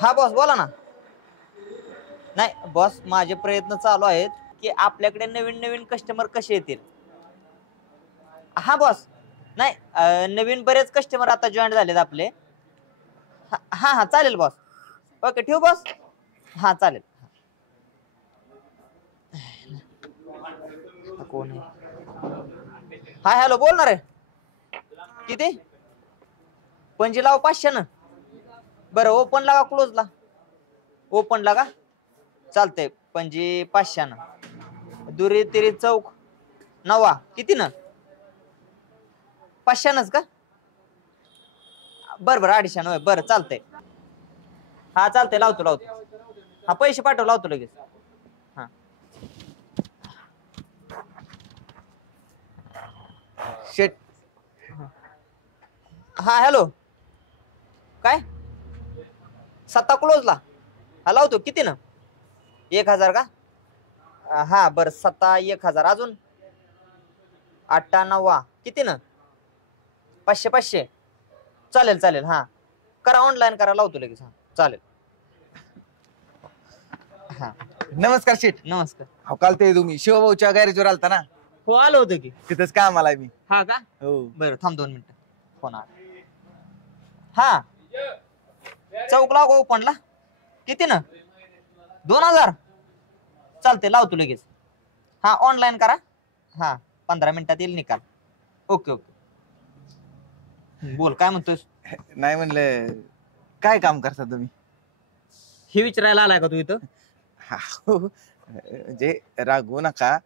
हा बॉस बोला ना. नाही बॉस, माझे प्रयत्न चालू आहेत की आपल्याकडे नवीन नवीन कस्टमर कसे येतील. हा बॉस, नाही नवीन बरेच कस्टमर आता जॉईन झालेत आपले. हा हा चालेल बॉस. ओके ठेवू बॉस. हा चालेल. कोण आहे? हा हॅलो बोलणार आहे. किती पणजी लाव 500 न. बरं ओपन ला का क्लोज ला? ओपन ला का? चालतंय पणजी 500 न. दुरी तिरी चौक नवा किती ना? 500 नच का? बरं बरं 250 बरं चालतंय. हा चालतंय लावतो. हा पैसे पाठव लावतो लगेच. हा शेट. हा हॅलो. काय 7 क्लोजला? हा लावतो. किती ना? 1000 का? हा बरं 7 1000 अजून 8 9 किती ना? 500 चालेल. हा करा ऑनलाईन करा लावतो लगेच. हा चालेल. हा नमस्कार शेट. नमस्कार. हो काल ते तुम्ही शिवभाऊच्या गॅरेजवर आलता ना? हो आलो होतो की. तिथंच काम आलाय मी. हा का? हो. बरं थांब 2 मिनिटं फोन आला. हा चौकला ओपनला किती ना? 2000 चालते लावतो लगेच. हा ऑनलाईन करा. हा 15 मिनिटात येईल निकाल. ओके. बोल काय म्हणतोस? नाही म्हणलं काय काम करता तुम्ही? हे विचारायला आलाय का तू इथं? म्हणजे रागवू नका,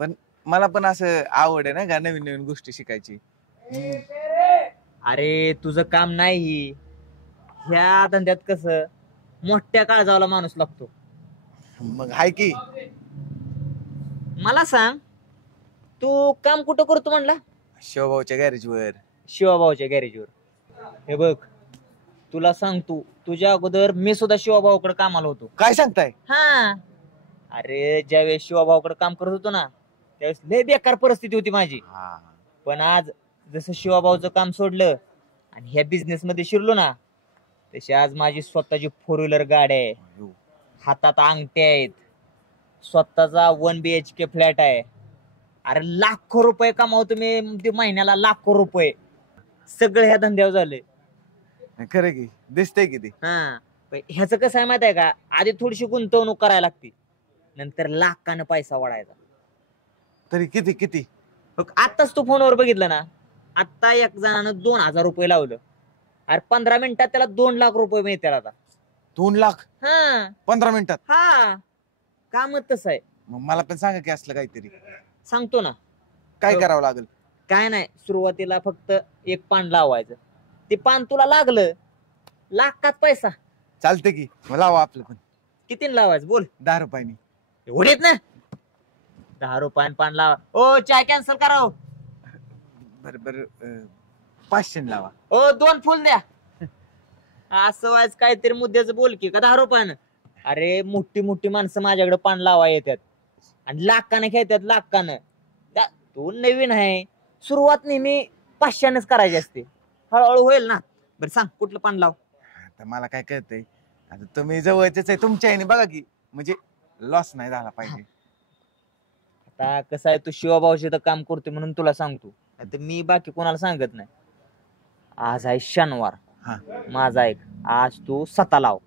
पण मला पण असं आवड आहे ना का नवीन नवीन गोष्टी शिकायची. अरे तुझं काम नाही. ह्या धंद्यात कसं मोठ्या काळजावाला माणूस लागतो. मग हाय की. मला सांग तू काम कुठं करतो म्हणला? शिवभाऊच्या गॅरेजवर. शिवाभाऊच्या गॅरेजवर. हे बघ तुला सांगतो, तुझ्या अगोदर मी सुद्धा शिवाभाऊकडे कामाला होतो. काय सांगताय? हा अरे ज्यावेळेस शिवाभाऊकडे काम करत होतो ना त्यावेळेस लय बेकार परिस्थिती होती माझी. पण आज जसं शिवाभाऊचं काम सोडलं आणि ह्या बिझनेस मध्ये शिरलो ना, तशी आज माझी स्वतःची 4 व्हीलर गाडी आहे, हातात अंगठ्या आहेत, स्वतःचा 1 BHK फ्लॅट आहे. अरे लाखो रुपये कमावतो मी महिन्याला, लाखो रुपये. सगळं ह्या धंद्यावर झालंय. खरं की दिसतंय किती. हा ह्याचं कसं आहे माहित आहे का, आधी थोडीशी गुंतवणूक करायला लागते, नंतर लाखानं पैसा वाढायचा. तरी किती किती? आताच तू फोनवर बघितलं ना, आता एक जणानं 2000 रुपये लावलं. अरे 15 मिनिटात त्याला 2 लाख रुपये मिळतील आता. 2 लाख? हा 15 मिनिटात? हा कामच तसं आहे. मग मला पण सांगा की असलं काहीतरी. सांगतो ना. काय करावं लागेल? काय नाही, सुरुवातीला फक्त एक पान लावायचं. ते पान तुला लागलं, लाखात पैसा. चालते की, मग लावा आपलं पण. किती लावायचं बोल? 10 रुपयानी. एवढेच ना? 10 रुपयान पान लावा. ओ चाय कॅन्सल करा. बर 500 लावा. ओ 2 फुल द्या. असं व्हायचं काहीतरी मुद्द्याचं बोल की. का 10 रुपयानं? अरे मोठी मोठी माणसं माझ्याकडे पान लावा येतात आणि लाखानं खेळतात, लाखानं. तू नवीन आहे, सुरुवात नेहमी 500नच करायची असते, हळूहळू होईल ना. बरं सांग कुठलं पान लाव? आता मला काय कळतंय, आता तुम्ही जवळचेच आहे, तुमच्या आईने बघा की, म्हणजे लॉस नाही झाला पाहिजे. आता कसं आहे, तू शिवाभाऊशी तर काम करतोय म्हणून तुला सांगतो, आता मी बाकी कोणाला सांगत नाही. आज आहे शनिवार. माझा ऐक, आज तू 7 लाव.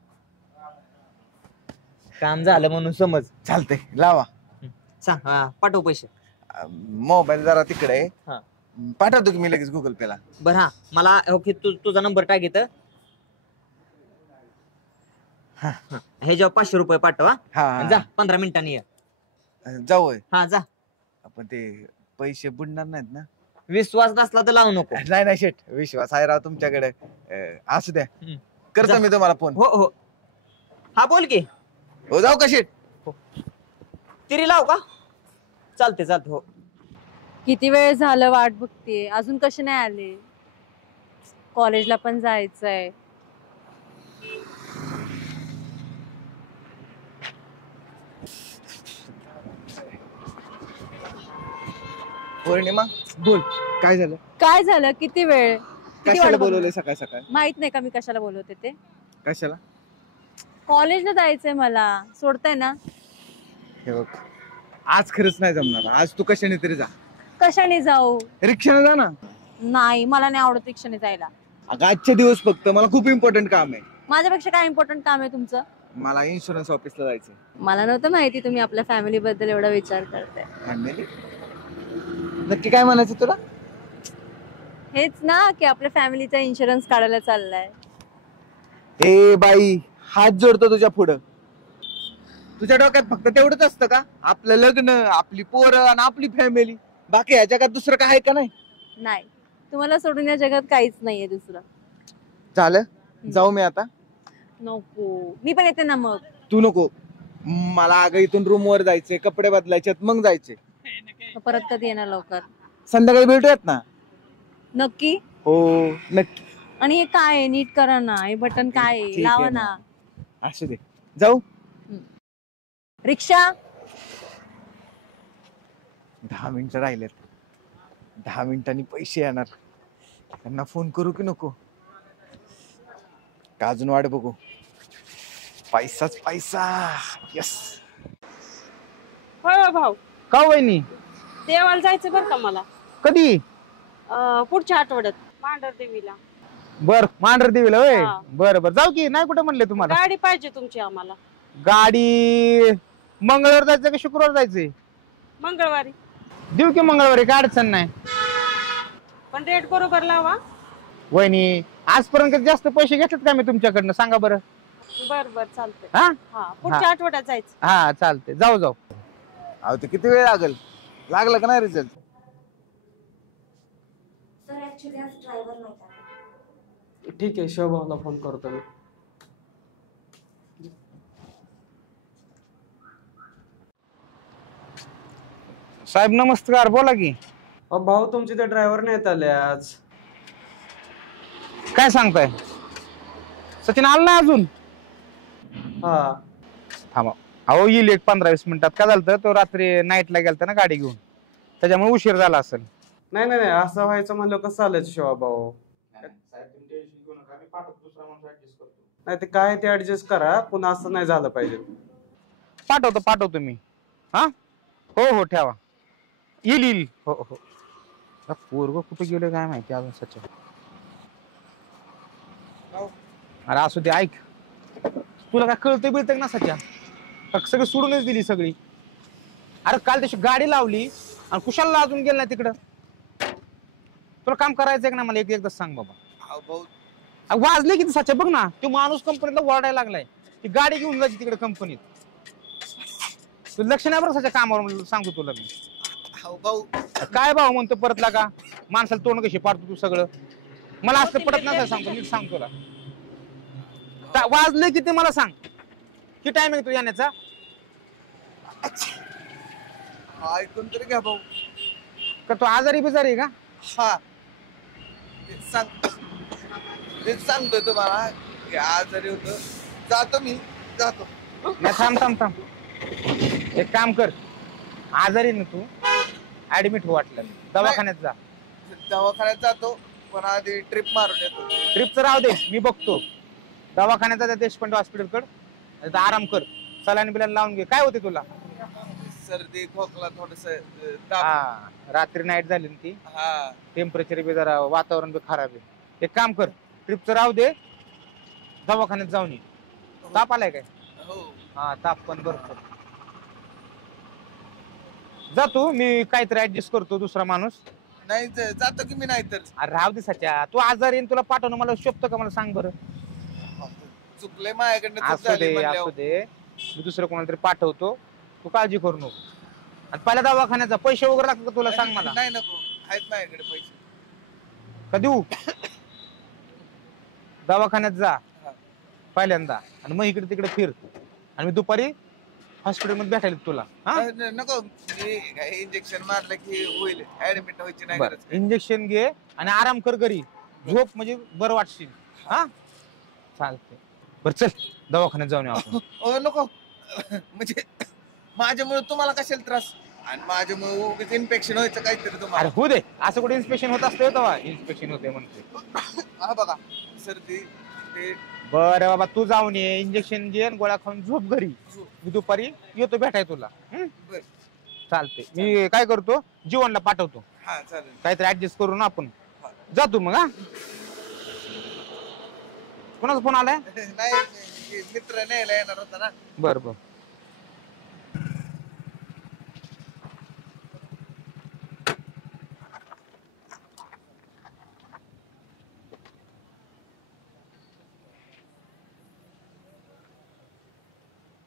काम झालं म्हणून समज. चालतंय लावा. सांग पाठव पैसे. मोबाईल जरा तिकडे आहे, पाठवतो की मी लगेच गुगल पे ला. बरं हा मला ओके, तुझा नंबर टाक इथं. हे जेव्हा 500 रुपये पाठव. जा 15 मिनिटांनी ये. जाऊ. हा जा. आपण ते पैसे बुडणार नाहीत ना? विश्वास नसला तर लावू नको. नाही शेट, विश्वास आहे राव तुमच्याकडे. असू द्या, करतो मी तुम्हाला फोन. हो हा बोल की. हो जाऊ का शेट? तिरी लाव का? चालते हो. किती वेळ झालं वाट बघतीये, अजून कसे नाही आले? कॉलेजला पण जायचंय. पौर्णिमा बोल, काय झालं? काय झालं? किती वेळ? कशाला बोलवलंय सकाळ सकाळ? माहित नाही का मी कशाला बोलवते ते? कशाला? कॉलेजला जायचंय मला, सोडताय ना? हे बघ, आज खरंच नाही जमणार. आज तू कशाने तरी जा. कशाने जाऊ? रिक्षाने जा ना. नाही, मला नाही आवडत रिक्षाने जायला. अगं आजचे दिवस फक्त, मला खूप इम्पॉर्टंट काम आहे. माझ्यापेक्षा काय इम्पॉर्टंट काम आहे तुमचं? मला इन्शुरन्स ऑफिसला जायचं. मला नव्हतं माहिती तुम्ही आपल्या फॅमिली बद्दल एवढा विचार करताय. फॅमिली? नक्की काय म्हणायचं तुला? हेच ना की आपल्या फॅमिलीचा इन्शुरन्स काढायला चाललाय. ए बाई, हात जोडतो तुझ्या पुढं. तुझ्या डोक्यात फक्त तेवढंच असतं का? आपलं लग्न, आपली पोरं आणि आपली फॅमिली. बाकी ह्या जगात दुसरं काय आहे का नाही? नाही, तुम्हाला सोडून या जगात काहीच नाहीये दुसरं. झालं, जाऊ मी आता. नको, मी पण येते ना मग. तू नको, मला अगं इथून रूम वर जायचे, कपडे बदलायचे, मग जायचे. परत कधी येणार लवकर? संध्याकाळी भेटूयात ना? नक्की? हो नक्की. आणि हे काय आहे? नीट करा ना, हे बटन काय आहे? ठीक लावा आहे ना. असू दे, जाऊ. रिक्षा? 10 मिनिटं राहिलेत. 10 मिनिटांनी पैसे येणार. त्यांना फोन करू की नको? का अजून वाट बघू? पैसाच पैसा. यस. होय भाऊ, का वहिनी? देवाला जायचं बरं का मला. कधी? पुढच्या आठवड्यात मांढर देवीला. बर, मांढर देवीला होय. हा. बर बर, जाऊ की. नाही कुठे म्हणले तुम्हाला? गाडी पाहिजे तुमची आम्हाला. गाडी मंगळवार जायचं का शुक्रवार जायचंय? मंगळवारी. देऊ की मंगळवारी, काय अडचण नाही. पण रेट बरोबर लावा. वहिनी, आजपर्यंत जास्त पैसे घेतलेत का मी तुमच्याकडनं? सांगा बरं. बर बर चालतंय. हा हा, पुढच्या आठवड्यात जायचं. हा चालते, जाऊ जाऊ. अहो ते किती वेळ लागेल? लागला का नाही रिझल्ट? ठीक आहे, शोभावला फोन करतो मी. साहेब नमस्कार, बोला की. भाऊ, तुमचे ते ड्रायव्हर नाहीत आले आज. काय सांगताय? सचिन आला ना अजून? हा, थांबा. अहो येईल एक 15-20 मिनिटात. काय झालं, तो रात्री नाईटला गेलता ना गाडी घेऊन, त्याच्यामुळे उशीर झाला असेल. नाही नाही नाही, असं व्हायचं म्हणलं कसं चालायचं शिवा भाऊ? नाही ते काय ते ऍडजस्ट करा, पुन्हा असं नाही झालं पाहिजे. पाठवतो मी. हा हो हो, ठेवा. येईल. हो हो. पोरग कुठे गेलं काय माहिती अजून सचिन. अरे असू दे, ऐक. तुला काय कळतंय बिळतंय ना सच्या? सगळं सोडूनच दिली सगळी. अरे काल त्याची गाडी लावली आणि कुशाला अजून गेलं नाही तिकडं. तुला काम करायचंय का ना? मला एकदा सांग बाबा. वाजले किती सच्या? बघ ना, तो माणूस कंपनीला ओरडायला लागलाय. ती गाडी घेऊन जायची तिकडे कंपनीत. तू लक्ष नाही बरं सच्या कामावर, सांगतो तुला मी. काय भाऊ म्हणतो परत लागा? माणसाला तोंड कशी पाडतो तू सगळं? मला असं पडत नाही, सांगतो नीट सांग तुला. वाजले किती मला सांग. किती टाइम आहे तू येण्याचा? ऐकून तरी घ्या भाऊ. का तू आजारी बिजारी का? हा, तेच सांगतोय तुम्हाला की आजारी होतो. जातो मी, जातो. नाही, थांब. एक काम कर, आजारी ना तू, ऍडमिट हो वाटलं दवाखान्यात जा. दवाखान्यात जातो, पण आधी ट्रिप मारून येतो. ट्रिपचं राहू दे, मी बघतो. दवाखान्यात जा देशपांडे हॉस्पिटल कड, आराम कर. सलाईन बिलाईन लावून घे. काय होते तुला? सर्दी खोकला थोडस. हा, रात्री नाईट झाली ना ती. हा, टेम्परेचर बी जरा, वातावरण बी खराब आहे. एक काम कर, ट्रिपचं राहू दे, दवाखान्यात जाऊन ये. ताप आलाय काय? हो. हा, ताप पण भरतो. जातो मी, काहीतरी ऍडजस्ट करतो, दुसरा माणूस. नाही जातो की मी. नाही तर अरे राहू दे सच्या, तू आजारी तुला पाठवणं मला शोभतं का? मला सांग बरं. चुकले माझ्याकडनं. चूक असू झाली दे, म्हणल्यावर. असू दे, मी दुसरं कोणाला तरी पाठवतो. तू काळजी करू नको. आणि पहिल्या दवाखान्याचा पैसे वगैरे लागतात का तुला? सांग मला. नाही नको, आहेत माझ्याकडे पैसे. का देऊ? दवाखान्यात जा हा. पहिल्यांदा, आणि मग इकडे तिकडे फिर, आणि मी दुपारी हॉस्पिटल मध्ये भेटायला तुला. हा, नको, इंजेक्शन मारलं की होईल. ऍडमिट व्हायची नाही गरज. इंजेक्शन घे आणि आराम कर घरी. झोप, म्हणजे बरं वाटशील. हा चालते. बरं चल, दवाखान्यात जाऊन येऊ आपण. ओ नको, म्हणजे माझ्यामुळे तुम्हाला कशाला त्रास? आणि माझ्यामुळे उगाच इन्फेक्शन व्हायचं काहीतरी अरे तुम्हाला. होऊ दे, असं कुठे इन्स्पेक्शन होत असतं तेव्हा? इन्स्पेक्शन होते म्हणते. हा बघा, सर्दी ते बरं बाबा तू जाऊन ये, इंजेक्शन घे आणि गोळ्या खाऊन झोप घरी. मी दुपारी येतो भेटाय तुला. बर. चालते. मी काय करतो, जीवनला पाठवतो. हा चालेल. काहीतरी ऍडजस्ट करू ना आपण. हा. जातो मग. हा कोणाचा फोन आलाय? नाही मित्र न्यायला येणार होता ना. बर बर.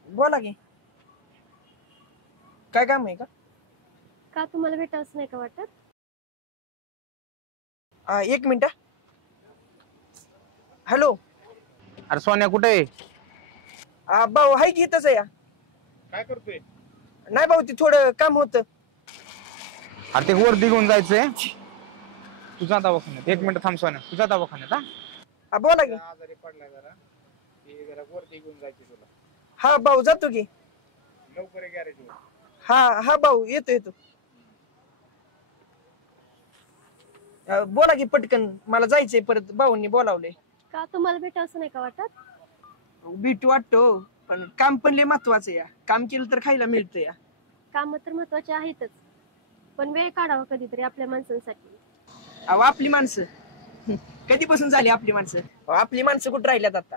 बोला की काय काम आहे का? का तुम्हाला भेटावंच नाही का वाटत? एक मिनिट. हॅलो. अरे सोन्या कुठे आहे? भाऊ हाय की इथंच आहे. काय करतोय? नाही भाऊ, ते थोडं काम होतं. अरे ते वरती घेऊन जायचंय. तुझा दवाखान्यात. एक मिनिट थांब सोन्या, तुझा दवाखान्यात. हा बोला की. आजारी पडलाय जरा, ते जरा वरती घेऊन जायचं तुला. हा भाऊ जातो की. लवकर गॅरेज वर. हा भाऊ येतो. बोला की पटकन, मला जायचंय परत. भाऊंनी बोलावलंय. का तुम्हाला भेटावंच नाही का वाटत? भेटू वाटतो, पण काम पण लय महत्वाचं या. काम केलं तर खायला मिळतं या. काम तर महत्वाचे आहेतच, पण वेळ काढावा कधीतरी आपल्या माणसांसाठी. अहो आपली माणसं कधीपासून झाली आपली माणसं? आपली माणसं कुठं राहिल्यात आता?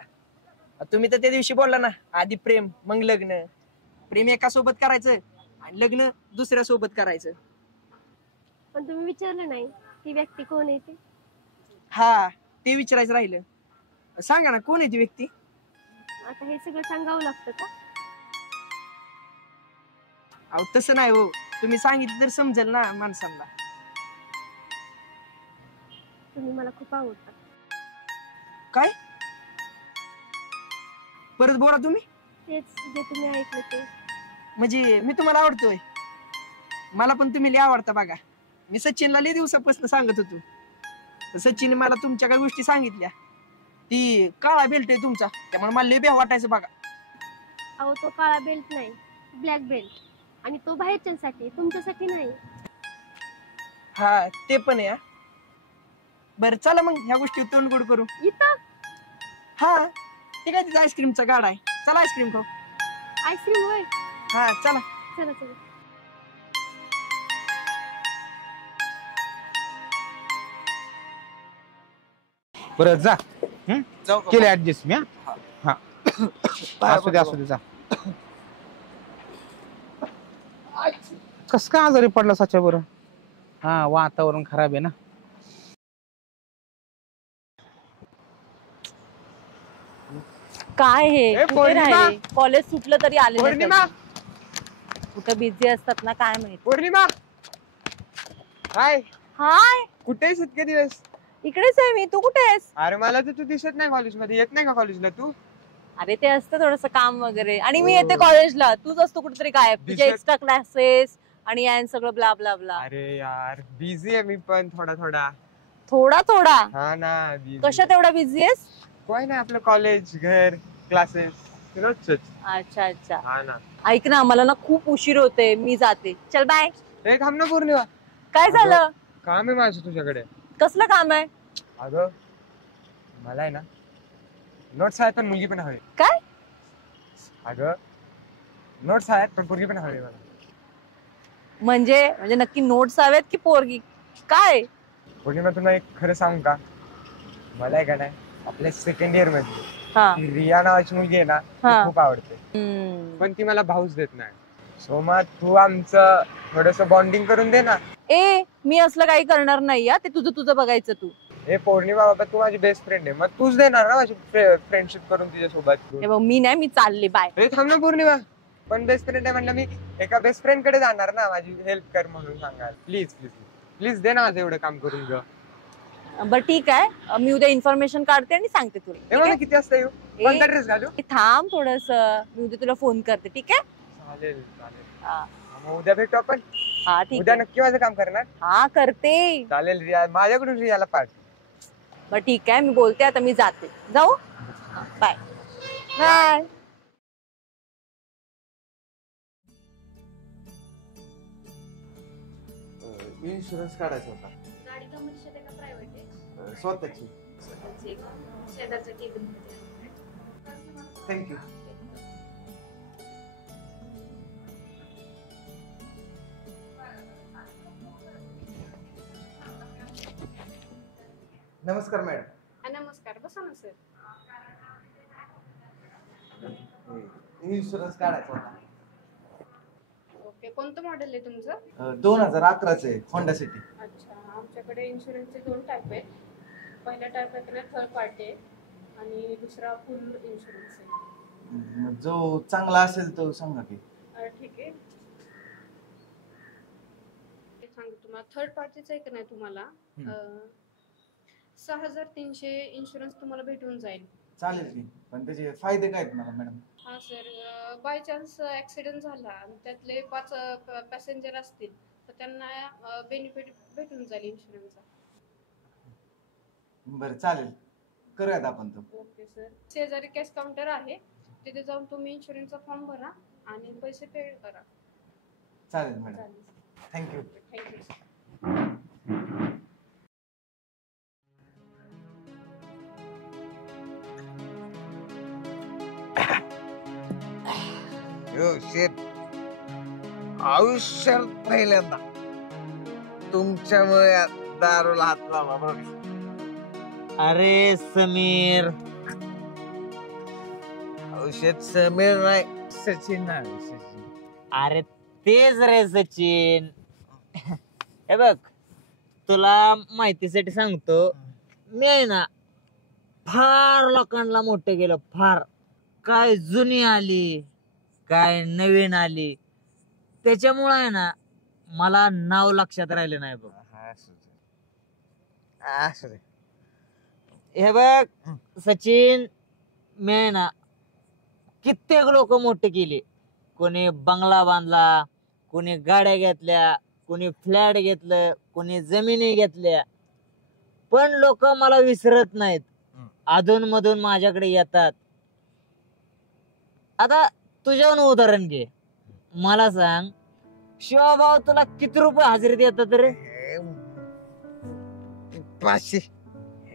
तुम्ही तर त्या दिवशी बोलला ना, आधी प्रेम मग लग्न. प्रेम एका सोबत करायचं आणि लग्न दुसऱ्या सोबत करायचं. पण तुम्ही विचारलं नाही ती व्यक्ती कोण आहे ते? हा ते विचारायचं राहिलं. सांगा ना, कोण आहे ती व्यक्ती? आता हे सगळं सांगावं लागतं का? अहो तसं नाही हो, तुम्ही सांगितलं तर समजेल ना माणसांना. तुम्ही मला खूप आवडता. काय? परत बोला तुम्ही. तेच जे तुम्ही ऐकलं ते. म्हणजे मी तुम्हाला आवडतोय? मला पण तुम्ही लय आवडता बघा. मी सचिनला लय दिवसापासून सांगत होतो. सचिनने मला तुमच्या काही गोष्टी सांगितल्या. ती काळा बेल्ट आहे तुमचा, त्यामुळे मला लय भ्या वाटायचं बघा. अहो तो काळा बेल्ट नाही, ब्लॅक बेल्ट. आणि तो बाहेरच्यांसाठी, तुमच्यासाठी नाही. हा ते पण आहे. बरं चला मग ह्या गोष्टी तोंडगोड करू. इथं हा ते काय तिचा आईस्क्रीमचा गाडा आहे. चला आईस्क्रीम खाऊ. आईस्क्रीम होय? हा चला. चला चला. बरं जा. जाऊ का? केले ऍडजस्ट मी. हा. हा असू दे जा. कस काय आजारी पडला सच्या? बरं हा वातावरण खराब आहे ना. काय हे कुठे पौर्णिमा! राहिले? कॉलेज सुटलं तरी आले नाही पौर्णिमा! कधी. कुठं बिझी असतात ना काय माहित. पौर्णिमा हाय, हाय, कुठे आहेस इतके दिवस? इकडेच आहे मी. तू कुठे आहेस? अरे मला तर तू दिसत नाही कॉलेजमध्ये. येत नाही का कॉलेजला तू? अरे ते असतं थोडस काम वगैरे, आणि मी येते कॉलेजला. तूच असतो कुठेतरी काय, तुझे दिसत- एक्स्ट्रा क्लासेस आणि यान सगळं ब्ला ब्ला ब्ला. अरे यार बिझी आहे मी पण थोडा थोडा थोडा हा ना busy कशात एवढा बिझी आहेस? काय नाही आपलं कॉलेज घर क्लासेस रोजच. अच्छा अच्छा. हा ना. ऐक ना, मला ना खूप उशीर होते, मी जाते. चल बाय. हे थांब ना पौर्णिमा, काय झालं? काम आहे माझं तुझ्याकडे. कसलं काम आहे? अगं मला आहे ना नोट्स आहेत पण मुलगी पण हवी. काय? अगं नोट्स आहेत पण मुलगी पण हवी मला. म्हणजे नक्की नोट्स हवेत की पोरगी? काय? पौर्णिमा तुला एक खरं सांगू का, मला आहे का नाही आपल्या सेकंड इयर मध्ये हा. ती रिया नावाची मुलगी आहे ना, ती हा. खूप आवडते. पण ती मला भाऊच देत नाही. सो मग तू आमचं थोडस बॉन्डिंग करून दे ना. ए मी असलं काही करणार नाही. या ते तुझं बघायचं तू. हे पौर्णिमा बाबा तू माझी बेस्ट फ्रेंड आहे, मग तूच देणार ना माझी फ्रेंडशिप करून तिच्यासोबत. हे बघ मी नाही, मी चालले. बाय. हे थांब ना पौर्णिमा, पण बेस्ट फ्रेंड आहे म्हणलं, मी एका बेस्ट फ्रेंड कडे जाणार ना, माझी हेल्प कर म्हणून सांगाल. प्लीज प्लीज प्लीज दे ना माझं एवढं काम करून ग. बर ठीक आहे, मी उद्या इन्फॉर्मेशन काढते आणि सांगते तुला. हे ठीक मला आहे? किती वाजता येऊ? ए, कोणता ड्रेस घालू? थांब थोडस, मी उद्या तुला फोन करते. ठीक आहे? चालेल चालेल. हा. मग उद्या भेटू आपण. हा ठीक उद्या आहे. नक्की माझं काम करणार. हा करते. चालेल रिया, माझ्याकडून रियाला पाठ. बर ठीक आहे, मी बोलते आता. मी जाते. जाऊ. Bye bye. इन्शुरन्स काढायचा होता. गाडी कमर्शियल आहे का प्रायव्हेट आहे? स्वतःची. शेजारच्या केबिन मध्ये. थँक्यू. नमस्कार मॅडम. नमस्कार, बसा ना सर. इन्शुरन्स काढायचा होता. ओके, कोणतं मॉडेल आहे तुमचं? 2011 आहे, होंडा सिटी. अच्छा, आमच्याकडे इन्शुरन्सचे 2 टाईप आहेत. पहिला टाईप आहे ना थर्ड पार्टी आहे आणि दुसरा फुल इन्शुरन्स आहे. जो चांगला असेल तो सांगा की. ठीक आहे, सांगतो तुम्हाला. थर्ड पार्टीचं आहे का नाही तुम्हाला 6300 इन्शुरन्स तुम्हाला भेटून जाईल. चालेल की, पण त्याचे फायदे काय आहेत मला मॅडम? हा सर, बाय चान्स ऍक्सिडेंट झाला आणि त्यातले 5 पॅसेंजर असतील तर त्यांना बेनिफिट भेटून जाईल इन्शुरन्सचा. बरं चालेल, करूयात आपण तो. ओके सर, शेजारी कॅश काउंटर आहे, तिथे जाऊन तुम्ही इन्शुरन्सचा फॉर्म भरा आणि पैसे पे करा. चालेल मॅडम, चालेल. थँक्यू. थँक्यू. आयुष्यात पहिल्यांदा तुमच्यामुळे दारूला हात लावला बघ. अरे समीर, आयुष्यात समीर नाही, सचिन नाही. सचिन. अरे तेच रे सचिन. हे बघ, तुला माहितीसाठी सांगतो, मी आहे ना फार लोकांना मोठं केलं, फार. काय जुनी आली, काय नवीन आली, त्याच्यामुळे आहे ना मला नाव लक्षात राहिलं नाही बघ. हे बघ सचिन, मी आहे ना कित्येक लोक मोठे केले. कोणी बंगला बांधला, कोणी गाड्या घेतल्या, कोणी फ्लॅट घेतलं, कोणी जमिनी घेतल्या, पण लोक मला विसरत नाहीत. अधून मधून माझ्याकडे येतात. आता तुझ्यावर उदाहरण घे, मला सांग शिवभाऊ तुला किती रुपये हजेरी देतात रे?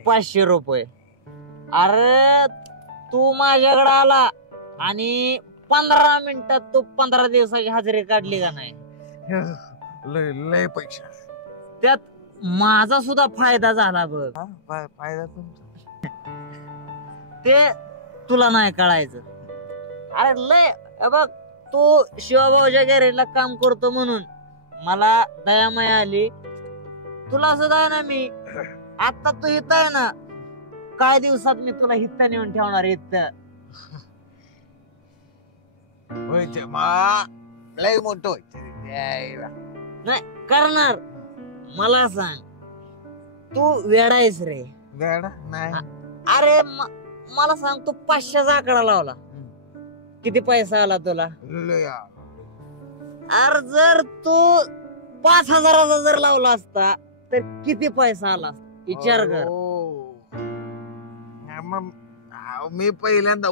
500 रुपये. अरे तू माझ्याकडे आला आणि 15 मिनिटात तू 15 दिवसाची हजेरी काढली का नाही? लय पैसा. त्यात माझा सुद्धा फायदा झाला बघ. फायदा तुमचा ते तुला नाही कळायचं. अरे लय, बघ तू शिवभाऊच्या गॅरेजला काम करतो म्हणून मला दयामाय आली. तुला सुद्धा आहे ना, मी आता तू इथं आहे ना, काय दिवसात मी तुला हित्त नेऊन ठेवणार. हित्त लय मोठं नाही करणार. मला सांग, तू वेडायस रे? वेडा नाही. अरे मला सांग, तू 500चा आकडा लावला, किती पैसा आला तुला? अरे जर तू 5000चा जर लावला असता तर किती पैसा आला? विचार कर. मी पहिल्यांदा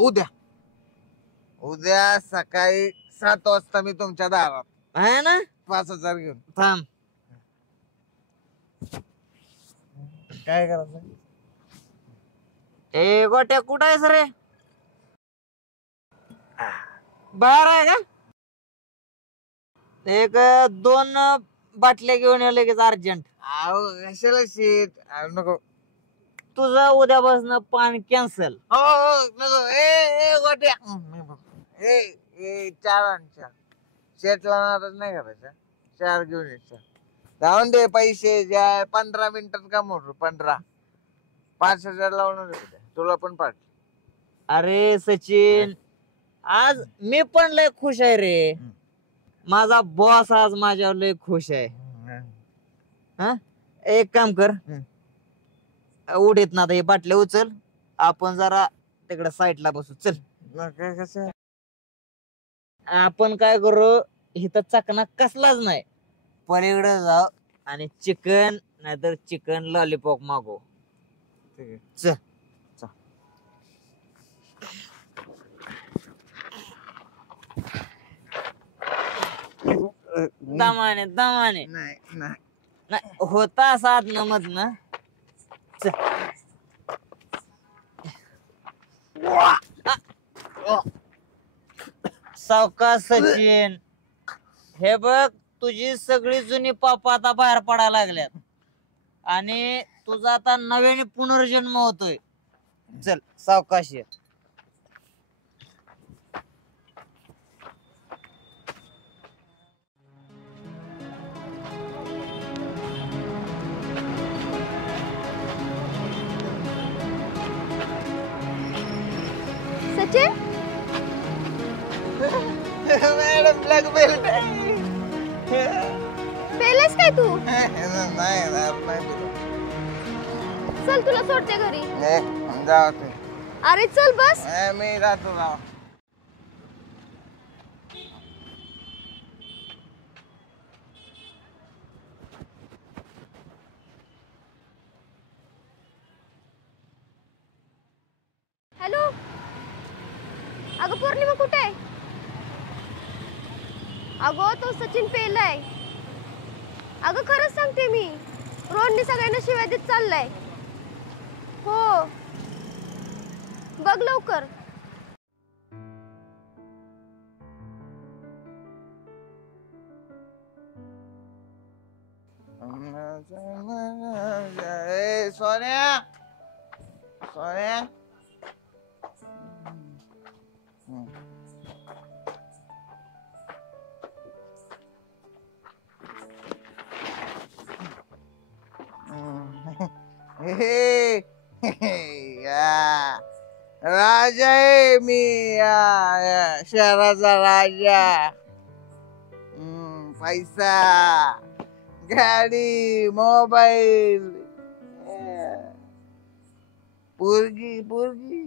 उद्या सकाळी 7 वाजता मी तुमच्या दारात आहे ना. 5000 घेऊन. थांब, काय करायचं? ए गोट्या कुठं आहेस रे? बाहेर आहे का? एक 2 बाटल्या घेऊन ये लगेच अर्जंट. कशाला शीट नको. तुझं उद्यापासून पान कॅन्सल. नको. ए गोट्या, 4 शेटला नाराज नाही करायचा. 4 घेऊन यायचा. जाऊन दे पैसे द्या. 15 मिनिटात का मोठं. 5,000 लावणार तुला पण पाठ. अरे सचिन, आज मी पण लय खुश आहे रे. माझा बॉस आज माझ्यावर लय खुश आहे. हा, एक काम कर, उडीत ना हे बाटले उचल, आपण जरा तिकडे साईडला बसू. चल. कसं आपण काय करू, इथं चकना कसलाच नाही, पलीकडे जाऊ आणि चिकन नाहीतर चिकन लॉलीपॉप मागू. चल. दमाने दमाने. नाही होता साथ नमत ना. सावकाश सचिन, हे बघ तुझी सगळी जुनी पाप आता बाहेर पडायला लागल्यात आणि तुझा आता नव्याने पुनर्जन्म होतोय. चल सावकाश ये. Sachin madam black belt palace काय तू? नाही चल तुला सोडते घरी. जाऊ ते. अरे चल बस. मी राहतो राव. हॅलो अगं पौर्णिमा कुठे आहे? अगं तो सचिन पेलाय. अगं खरंच सांगते मी, रोहनने सगळ्यांना शिव्या देत चाललाय. हो बघ लवकर. सोन्या सोन्या राजा आहे मी शहराचा राजा. पैसा गाडी मोबाईल पोरगी पोरगी.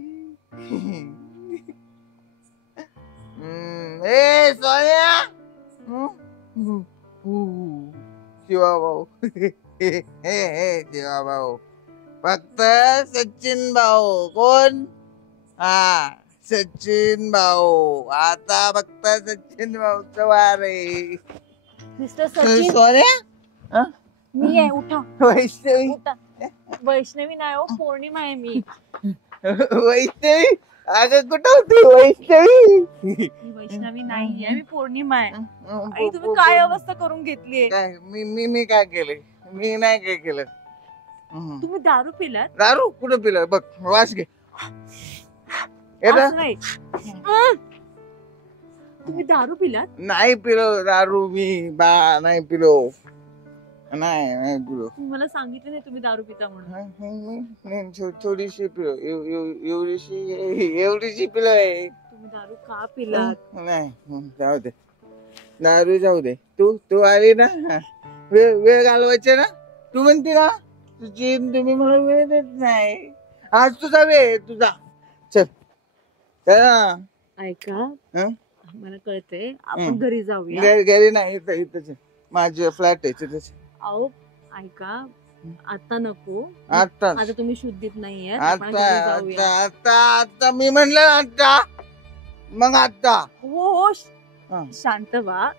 ए सोन्या शिवा भाऊ. शिवा भाऊ फक्त सचिन भाऊ. कोण? हा सचिन भाऊ. आता फक्त सचिन भाऊचं वार आहे. मिस्टर सचिन सोन्या मी आहे, उठा. वैष्णवी उठा. वैष्णवी नाही हो, पौर्णिमा आहे मी. वैष्णवी अगं कुठं होती वैष्णवी? मी वैष्णवी नाहीये, मी पौर्णिमा आहे. आई तुम्ही काय अवस्था करून घेतलीये? काय मी काय केलं? मी नाही काय केलं. तुम्ही दारू पिलात? दारू कुठं पिलं? बघ वास घे. असं नाही. तुम्ही दारू पिलात? नाही पिलो दारू मी. नाही पिलो. नाही पिलो. मला सांगितलं नाही तुम्ही दारू पिता म्हणून. थोडीशी पिलो. एवढीशी पिलो आहे. तुम्ही दारू का पिलात? नाही जाऊ दे. दारू जाऊ दे. तू आली ना वेळ घालवायचे ना. तू म्हणते ना तुझी तुम्ही मला वेळ देत नाही. आज तुझा वेळ तुझा. चल ऐका मला कळतंय, आपण घरी जाऊया. घरी नाही इथंच माझे फ्लॅट आहे तिथेच. अहो ऐका आता नको. आता तुम्ही शुद्धीत नाहीये. आता मी म्हणलं आता मग आता. हो शांत व्हा.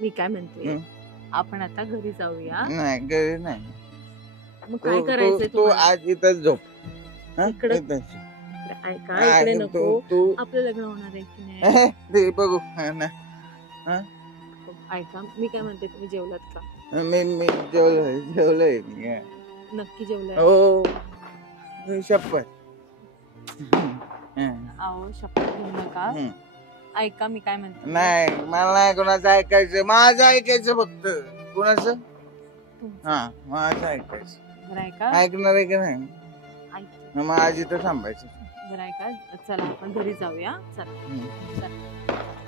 मी काय म्हणते, आपण आता घरी जाऊया. नाही घरी नाही. मग काय करायचंय तू आज इथंच झोप. ऐका इकडे नको. आपलं लग्न होणार आहे की नाही बघू. ऐका मी काय म्हणते, तुम्ही जेवलात का? मी जेवलोय. नक्की जेवलाय? हो शपथ. अहो शपथ घेऊ नका. ऐका मी काय म्हणते. नाही मला नाही कोणाचं ऐकायचं. माझं ऐकायचं फक्त. कोणाचं? हा माझं ऐकायचं. बरं ऐका. ऐकणार आहे की नाही? मग आज इथं थांबायचं. बरं ऐका चला आपण घरी जाऊया. चला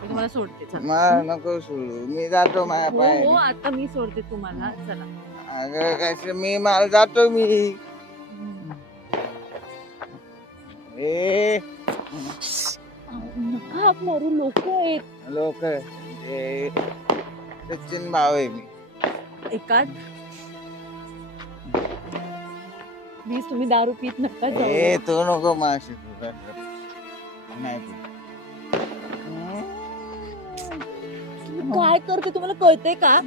मी तुम्हाला सोडते. मला नको सोडू. मी जातो माझ्या पाय. हो आता मी सोडते तुम्हाला. चला. अगं काय मी मला जातो मी. नका मारू. लोक सचिन भाऊ आहे मी. एकाच प्लीज तुम्ही दारू पीत नका तू नको माशी. नाही काय करते तुम्हाला कळतंय का?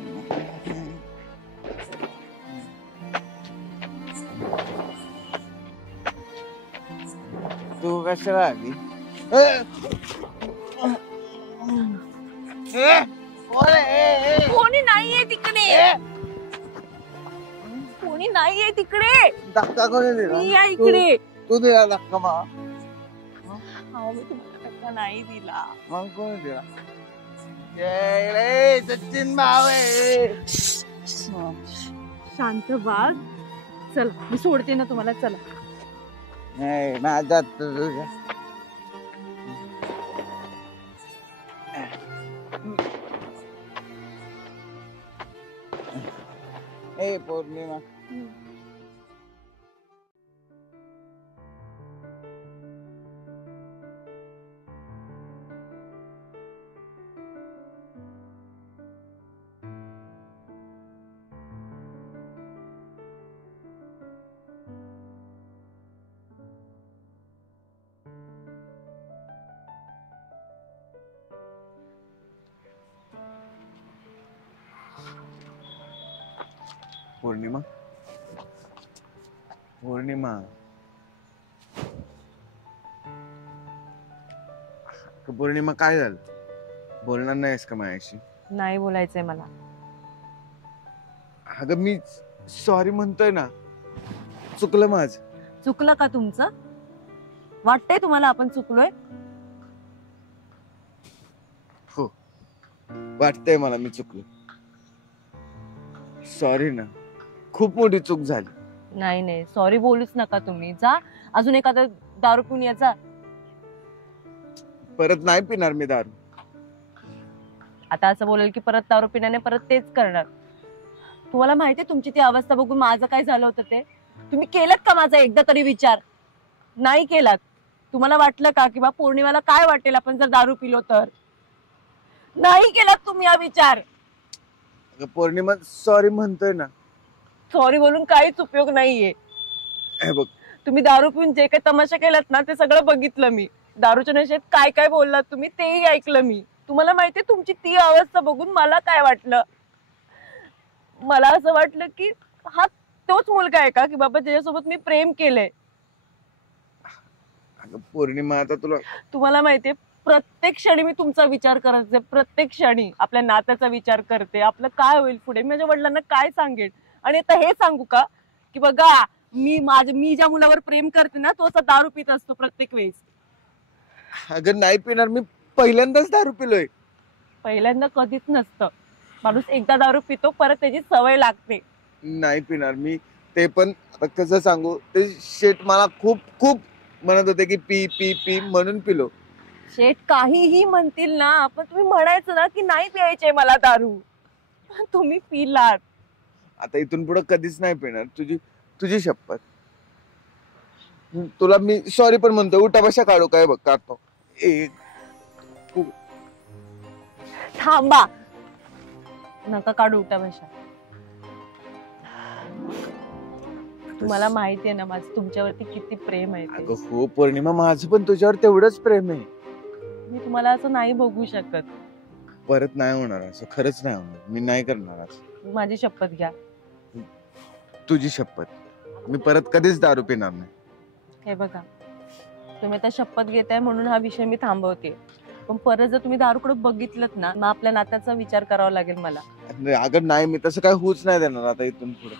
तू कशाला आली? कोणी नाहीये तिकडे, कोणी नाहीये तिकडे. धक्का कोणी दिला? मी आहे इकडे. तू दिला धक्का मला? अहो, मी तुम्हाला धक्का नाही दिला. मग कोणी दिला? जय रे सचिन भावे. शांत बाग. चला मी सोडते ना तुम्हाला. चला. नाही माझा तुझ्या ए पौर्णिमा. पौर्णिमा पौर्णिमा पौर्णिमा काय झालं? बोलणार नाहीस का माझ्याशी? नाही बोलायचंय मला. अगं मी सॉरी म्हणतोय ना, चुकलं माझं. चुकलं का तुमचं? वाटतंय तुम्हाला आपण चुकलोय? हो वाटतंय मला मी चुकलो. सॉरी ना, खूप मोठी चूक झाली. नाही नाही सॉरी बोलूच नका तुम्ही. जा अजून एखादा दारू पिऊन याचा. परत नाही पिणार मी दारू. आता असं बोलेल की परत दारू पिण्याने परत तेच करणार. तुम्हाला माहितीये तुमची ती अवस्था बघून माझं काय झालं होतं ते? तुम्ही केलं का माझा एकदा तरी विचार? नाही केलात. तुम्हाला वाटलं का की बा पौर्णिमाला काय वाटेल आपण जर दारू पिलो तर? नाही केलात तुम्ही हा विचार. पौर्णिमा सॉरी म्हणतोय ना. सॉरी बोलून काहीच उपयोग नाहीये. हे बघ तुम्ही दारू पिऊन जे काही तमाशा केलात ना ते सगळं बघितलं मी. दारूच्या नशेत काय काय बोललात तुम्ही तेही ऐकलं मी. तुम्हाला माहितीये तुमची ती अवस्था बघून मला काय वाटलं? मला असं वाटलं की हा तोच मुलगा आहे का की बाबा ज्याच्यासोबत मी प्रेम केलंय. पौर्णिमा आता तुम्हाला माहितीये प्रत्येक क्षणी मी तुमचा विचार करते. प्रत्येक क्षणी आपल्या नात्याचा विचार करते. आपलं काय होईल पुढे, माझ्या वडिलांना काय सांगेल. आणि आता हे सांगू का की बघा मी ज्या मुलावर प्रेम करते ना तो असा दारू पित असतो प्रत्येक वेळेस. अगं नाही पिणार मी. पहिल्यांदाच दारू पिलोय. पहिल्यांदा कधीच नसतं. माणूस एकदा दारू पितो परत त्याची सवय लागते. नाही पिणार मी. ते पण आता कसं सांगू, ते शेट मला खूप खूप म्हणत होते की पी पी पी म्हणून पिलो. शेठ काहीही म्हणतील ना पण तुम्ही म्हणायचं ना की नाही प्यायचे मला दारू. तुम्ही पिलात. आता इथून पुढे कधीच नाही पिणार. तुझी शपथ. तुला मी सॉरी पण म्हणतो. उठा बशा काढू काय? बघ काढतो. थांबा नका काढू उठा बशा. तुम्हाला माहिती आहे ना माझं तुमच्यावरती किती प्रेम आहे. अगं हो पौर्णिमा, माझं पण तुझ्यावर तेवढंच प्रेम आहे. मी तुम्हाला असं नाही बघू शकत. परत नाही होणार असं. खरंच नाही होणार. मी नाही करणार असं. माझी शपथ घ्या. तुझी शपथ. मी परत कधीच दारू पिणार नाही. हे बघा तुम्ही आता शपथ घेताय म्हणून हा विषय मी थांबवते. पण परत जर तुम्ही दारूकडे बघितलं ना मग आपल्या नात्याचा विचार करावा लागेल मला. अगं नाही मी तसं काय होऊच नाही देणार आता इथून पुढे.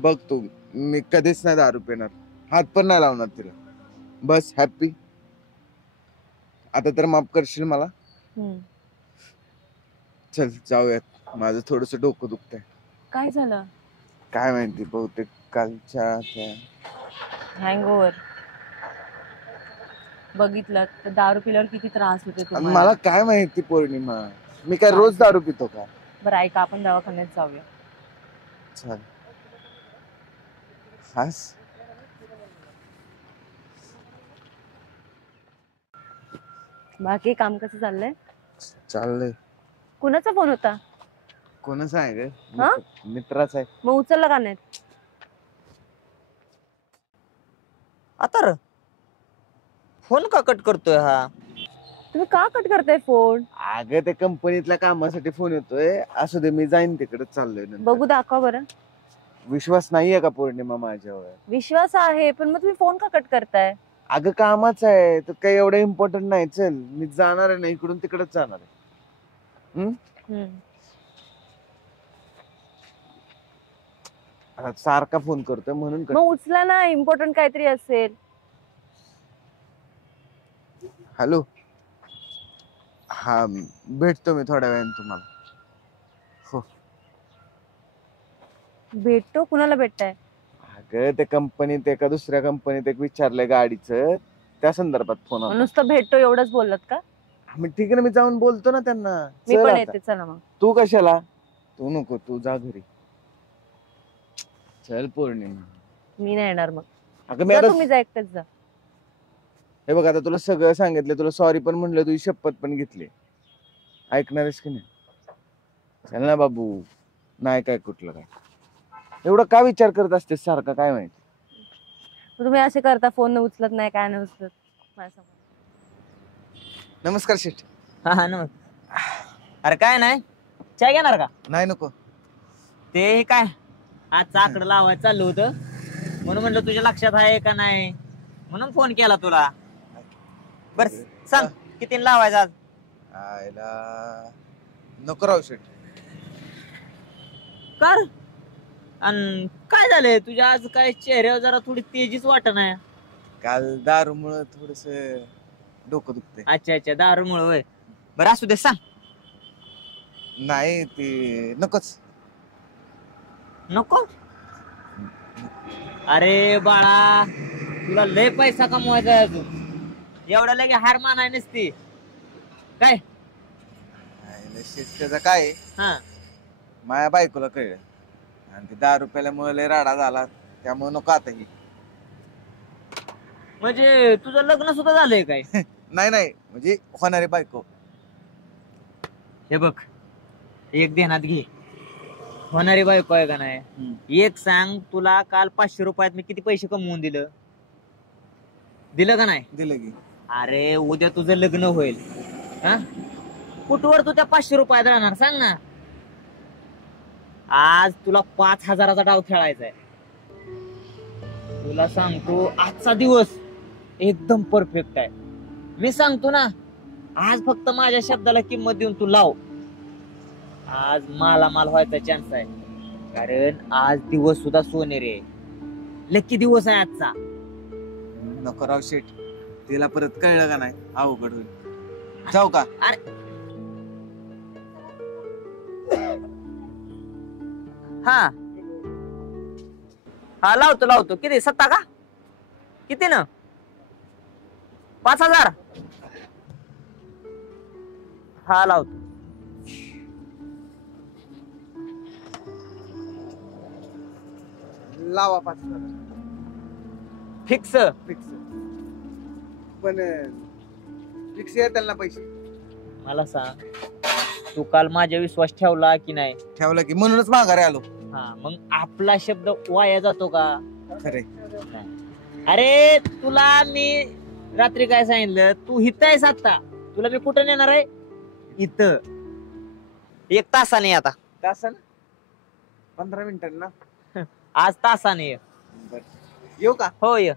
बघ तू मी कधीच नाही दारू पिणार. हात पण नाही लावणार तिला. बस हॅपी. आता तर माफ करशील मला? चल जाऊयात. माझं थोडस डोकं दुखतंय. काय झालं? काय माहिती, बहुतेक कालच्या हँगओव्हर. बघितलं तर दारू पिल्यावर किती त्रास होते तुम्हाला. मला काय माहिती पौर्णिमा. मी काय रोज दारू पितो का? बरं ऐका आपण दवाखान्यात जाऊया. चल. हास. बाकी काम कसं चाललंय? चाललंय. कुणाचा फोन होता? कोणाचा आहे रे? हा? मित्राचा आहे. मग उचलला का नाही? आता फोन का कट करतोय हा? तुम्ही का कट करताय फोन? अगं ते कंपनीतल्या कामासाठी फोन येतोय. असू दे मी जाईन तिकडे. चाललोय नंतर. बघू दाखवा बरं. विश्वास नाहीये का पौर्णिमा माझ्यावर? विश्वास आहे पण मग तुम्ही फोन का कट करताय? अगं कामाच आहे तर काही एवढं इम्पॉर्टंट नाही. चल मी जाणार आहे ना, इकडून तिकडेच जाणार आहे. आता सारखा फोन करतोय म्हणून मग उचला ना, इम्पॉर्टंट काहीतरी असेल. हॅलो. हा भेटतो मी थोड्या वेळाने तुम्हाला. हो. भेटतो? कुणाला भेटताय? अगं ते कंपनीत एका दुसऱ्या कंपनीत एक विचारलंय गाडीचं, त्या संदर्भात फोन आला. नुसतं भेटतो एवढंच बोललात का? मी ठीक आहे ना, मी जाऊन बोलतो ना त्यांना. मी चल पण आता. येते, चला मग. तू कशाला? तू नको, तू जा घरी. चल पौर्णिमा. मी नाही येणार मग. अगं मी जा आता तुम्ही, जा एकटेच जा. हे बघ आता तुला सगळं सांगितलं, तुला सॉरी पण म्हणलं, तुझी शपथ पण घेतली. ऐकणारच की नाही? चल ना बाबू. नाही काय कुठलं काय एवढं का विचार करत असते सारखा, काय माहिती? तुम्ही असे करता, फोन न उचलत नाही, काय नाही उचलत माझ्यासमोर. नमस्कार शेठ. हा नमस्कार. अरे काय नाही, चाय घेणार का? नाही नको. ते काय आज आकडं लावायचं चाललं होतं, म्हणून म्हणलं तुझ्या लक्षात आहे का नाही, म्हणून फोन केला तुला. बर सांग किती लावायचं आज? आयला नको राव शेठ. कर. आणि काय झालंय तुझ्या आज, काय चेहऱ्यावर जरा थोडी तेजीच वाटत नाही. काल दारूमुळे थोडस डोकं दुखतंय. अच्छा अच्छा, दारूमुळे होय. बरं असू दे, सांग. नाही ते नकोच. नको? अरे बाळा, तुला लय पैसा कमवायचा आहे अजून, एवढ्या लगे हार मानाय नसती काय. शेठ त्याचं काय हा, माझ्या बायकोला कळलं आणि ते 10 रुपयामुळे लय राडा झाला, त्यामुळे नको आता ही. म्हणजे तुझं लग्न सुद्धा झालंय काय? नाही नाही, म्हणजे होणारी बायको. हे बघ, एक ध्यानात घे, होणारी बायको आहे का नाही. एक सांग, तुला काल 500 रुपयात मी किती पैसे कमवून दिलं का नाही? दिलं की. अरे उद्या तुझं लग्न होईल, हा, कुठवर तू त्या 500 रुपयात राहणार सांग ना. आज तुला 5,000चा डाव खेळायचा आहे. तुला सांगतो, आजचा दिवस एकदम परफेक्ट आहे. मी सांगतो ना, आज फक्त माझ्या शब्दाला किंमत देऊन तू लाव. आज मालामाल व्हायचा चान्स आहे, कारण आज दिवस सुद्धा सोनेरी आहे. लकी दिवस आहे आजचा. नको राव शेठ, तिला परत कळलं का नाही अवघड होईल. जाऊ का? अरे हा हा, लावतो. किती? 7 का? किती ना? 5,000. हा लावतो. लावा 5,000. फिक्स. फिक्स. पण फिक्स आहे त्यांना पैसे. मला सांग, तू काल माझ्या विश्वास ठेवला की नाही? ठेवला की, म्हणूनच माघारी आलो. हा, मग आपला शब्द वाया जातो का? खरे. अरे तुला मी रात्री काय सांगितलं, तू इथं आहेस आता, तुला मी कुठं नेणार आहे? इथं. 1 तासाने आता. तासानं? 15 मिनिटांना? आज तासाने ये. येऊ का? हो ये.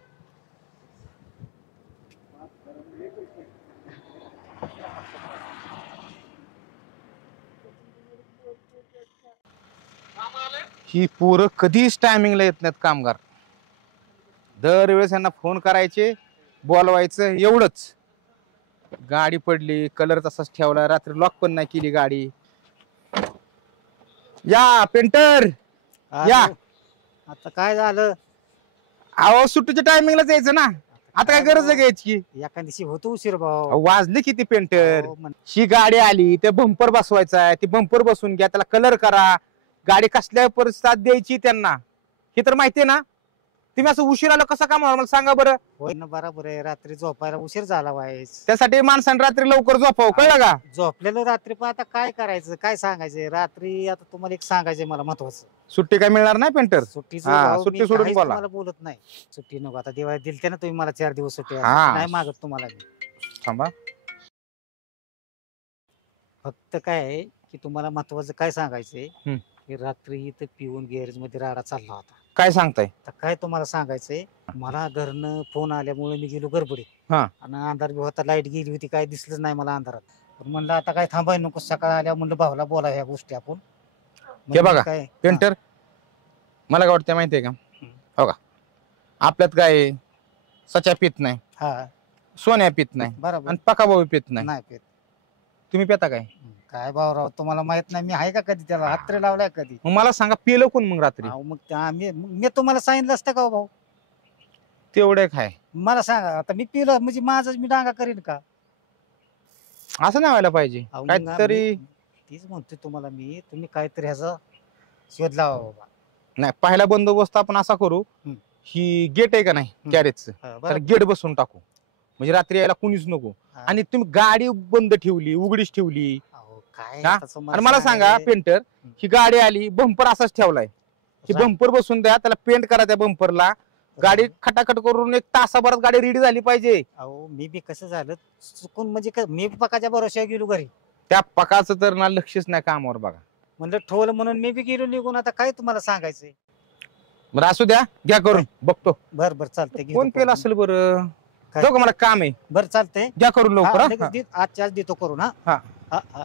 ही पोरं कधीच टायमिंगला येत नाहीत कामगार. दरवेळेस यांना फोन करायचे, बोलवायचं, एवढंच. गाडी पडली, कलर तसाच ठेवला, रात्री लॉक पण नाही केली गाडी. या पेंटर या. आता काय झालं? अहो सुट्टीच्या टायमिंगलाच यायचं ना, आता काय गरज आहे घ्यायची? एका दिवशी होतो उशीर भाऊ. वाजले किती पेंटर? ही गाडी आली, ते बंपर बसवायचा आहे, ती बंपर बसून घ्या, त्याला कलर करा, गाडी कसल्या परिस्थितीत द्यायची त्यांना, हे तर माहितीये ना. तुम्ही असं उशीर आलं कसं काम मला सांगा बरं. होय ना, बरोबर आहे. रात्री झोपायला उशीर झाला वाईस. त्यासाठी माणसाने रात्री लवकर झोपावं, कळलं का? झोपलेलो रात्री, पण आता काय करायचं, काय सांगायचं रात्री. आता तुम्हाला एक सांगायचंय मला महत्वाचं. सुट्टी काय मिळणार नाही पेंटर? सुट्टीचं सुट्टी सोडून बोला. मला बोलत नाही. सुट्टी नको, आता दिवाळी दिलते ना तुम्ही मला 4 दिवस सुट्टी, हा. नाही मागत तुम्हाला. थांबा. फक्त काय आहे की तुम्हाला महत्वाचं काय सांगायचंय, की रात्री इथं पिऊन गॅरेज मध्ये राडा चालला होता. काय सांगताय? तर काय तुम्हाला सांगायचंय, मला घरनं फोन आल्यामुळे मी गेलो गडबडीत. हा. आणि अंधार बी होता, लाईट गेली होती, काय दिसलंच नाही मला अंधारात. पण म्हणलं आता काय थांबाय नको, सकाळ आल्या म्हणलं भाऊला बोला ह्या गोष्टी आपण. हे बघा काय पेंटर, मला काय वाटतं माहितीये का, हो का, आपल्यात काय सच्या पित नाही, हा सोन्या पित नाही, बरोबर, आणि पका भाऊ पित नाही. नाही पेत. तुम्ही पिता काय? काय भाऊराव तुम्हाला माहित नाही, मी आहे का कधी त्याला हात तरी लावलाय कधी? मग मला सांगा, पिलं कोण मग रात्री? अहो, मग मी तुम्हाला सांगितलं असतं का हो भाऊ? तेवढे काय मला सांगा, आता मी पिलं म्हणजे माझंच मी डांगा करीन का? असं नाही व्हायला पाहिजे. अहो, मग काहीतरी तीच म्हणतोय तुम्हाला मी, तुम्ही काहीतरी ह्याचा शोध लावा बाबा. नाही, पहिला बंदोबस्त आपण असा करू, ही गेट आहे का नाही कॅरेजचं, हा, तर बरोबर. गेट बसून टाकू, म्हणजे रात्री यायला कुणीच नको. हा. आणि तुम्ही गाडी बंद ठेवली, उघडीच ठेवली, अहो, काय हा? तसं आणि मला सांगा सांगायचंय. पेंटर, ही गाडी आली, बंपर असाच ठेवलाय, ही सा- बंपर बसून द्या, त्याला पेंट करा त्या बंपरला, गाडी खटाखट करून 1 तासाभरात गाडी रेडी झाली पाहिजे. अहो, मी बी कसं झालं चुकून, म्हणजे मी पकाच्या भरोश्यावर गेलो घरी, त्या पकाचं तर ना लक्षच नाही कामावर बघा. म्हणलं ठोल म्हणून मी बी गेलो निघून. आता काय तुम्हाला सांगायचंय? बरं असू द्या, घ्या करून बघतो बर बर चालतंय, घेतो कोण पेल करून. असेल. बरं काय? जाऊ का, मला काम आहे. बरं चालतंय, घ्या करून लवकर. हा, हा? लगेच आजच्या आज देतो करून. हा हा. हा हा.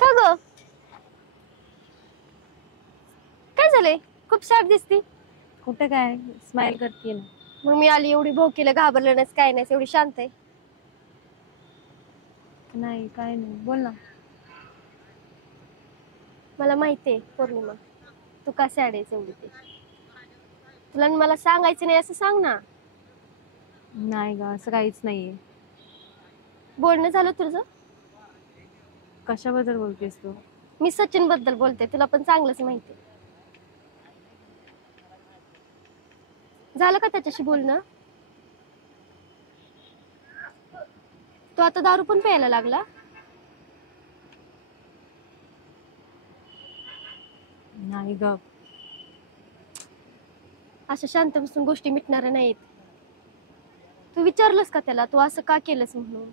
का ग, काय झालंय? खूप सॅड दिसती. कुठे काय स्माइल करते ना. मग मी आली एवढी भोकीला, घाबरलं नाहीस काय नाही, एवढी शांत आहे. नाही काय नाही, बोल ना. मला माहितीये पौर्णिमा, तू का सॅड आहेस एवढी ते. तुला न मला सांगायचं नाही असं सांग ना. नाही ग, असं काहीच नाहीये. बोलणं झालं तुझं? कशाबद्दल बोलतेस तू? मी सचिन बद्दल बोलते, तुला पण चांगलंच माहिती. झालं का त्याच्याशी बोलणं? तो आता दारू पण प्यायला लागला. नाही ग. अशा शांत बसून गोष्टी मिटणाऱ्या नाहीत. तू विचारलंस का त्याला, तू असं का केलंस म्हणून?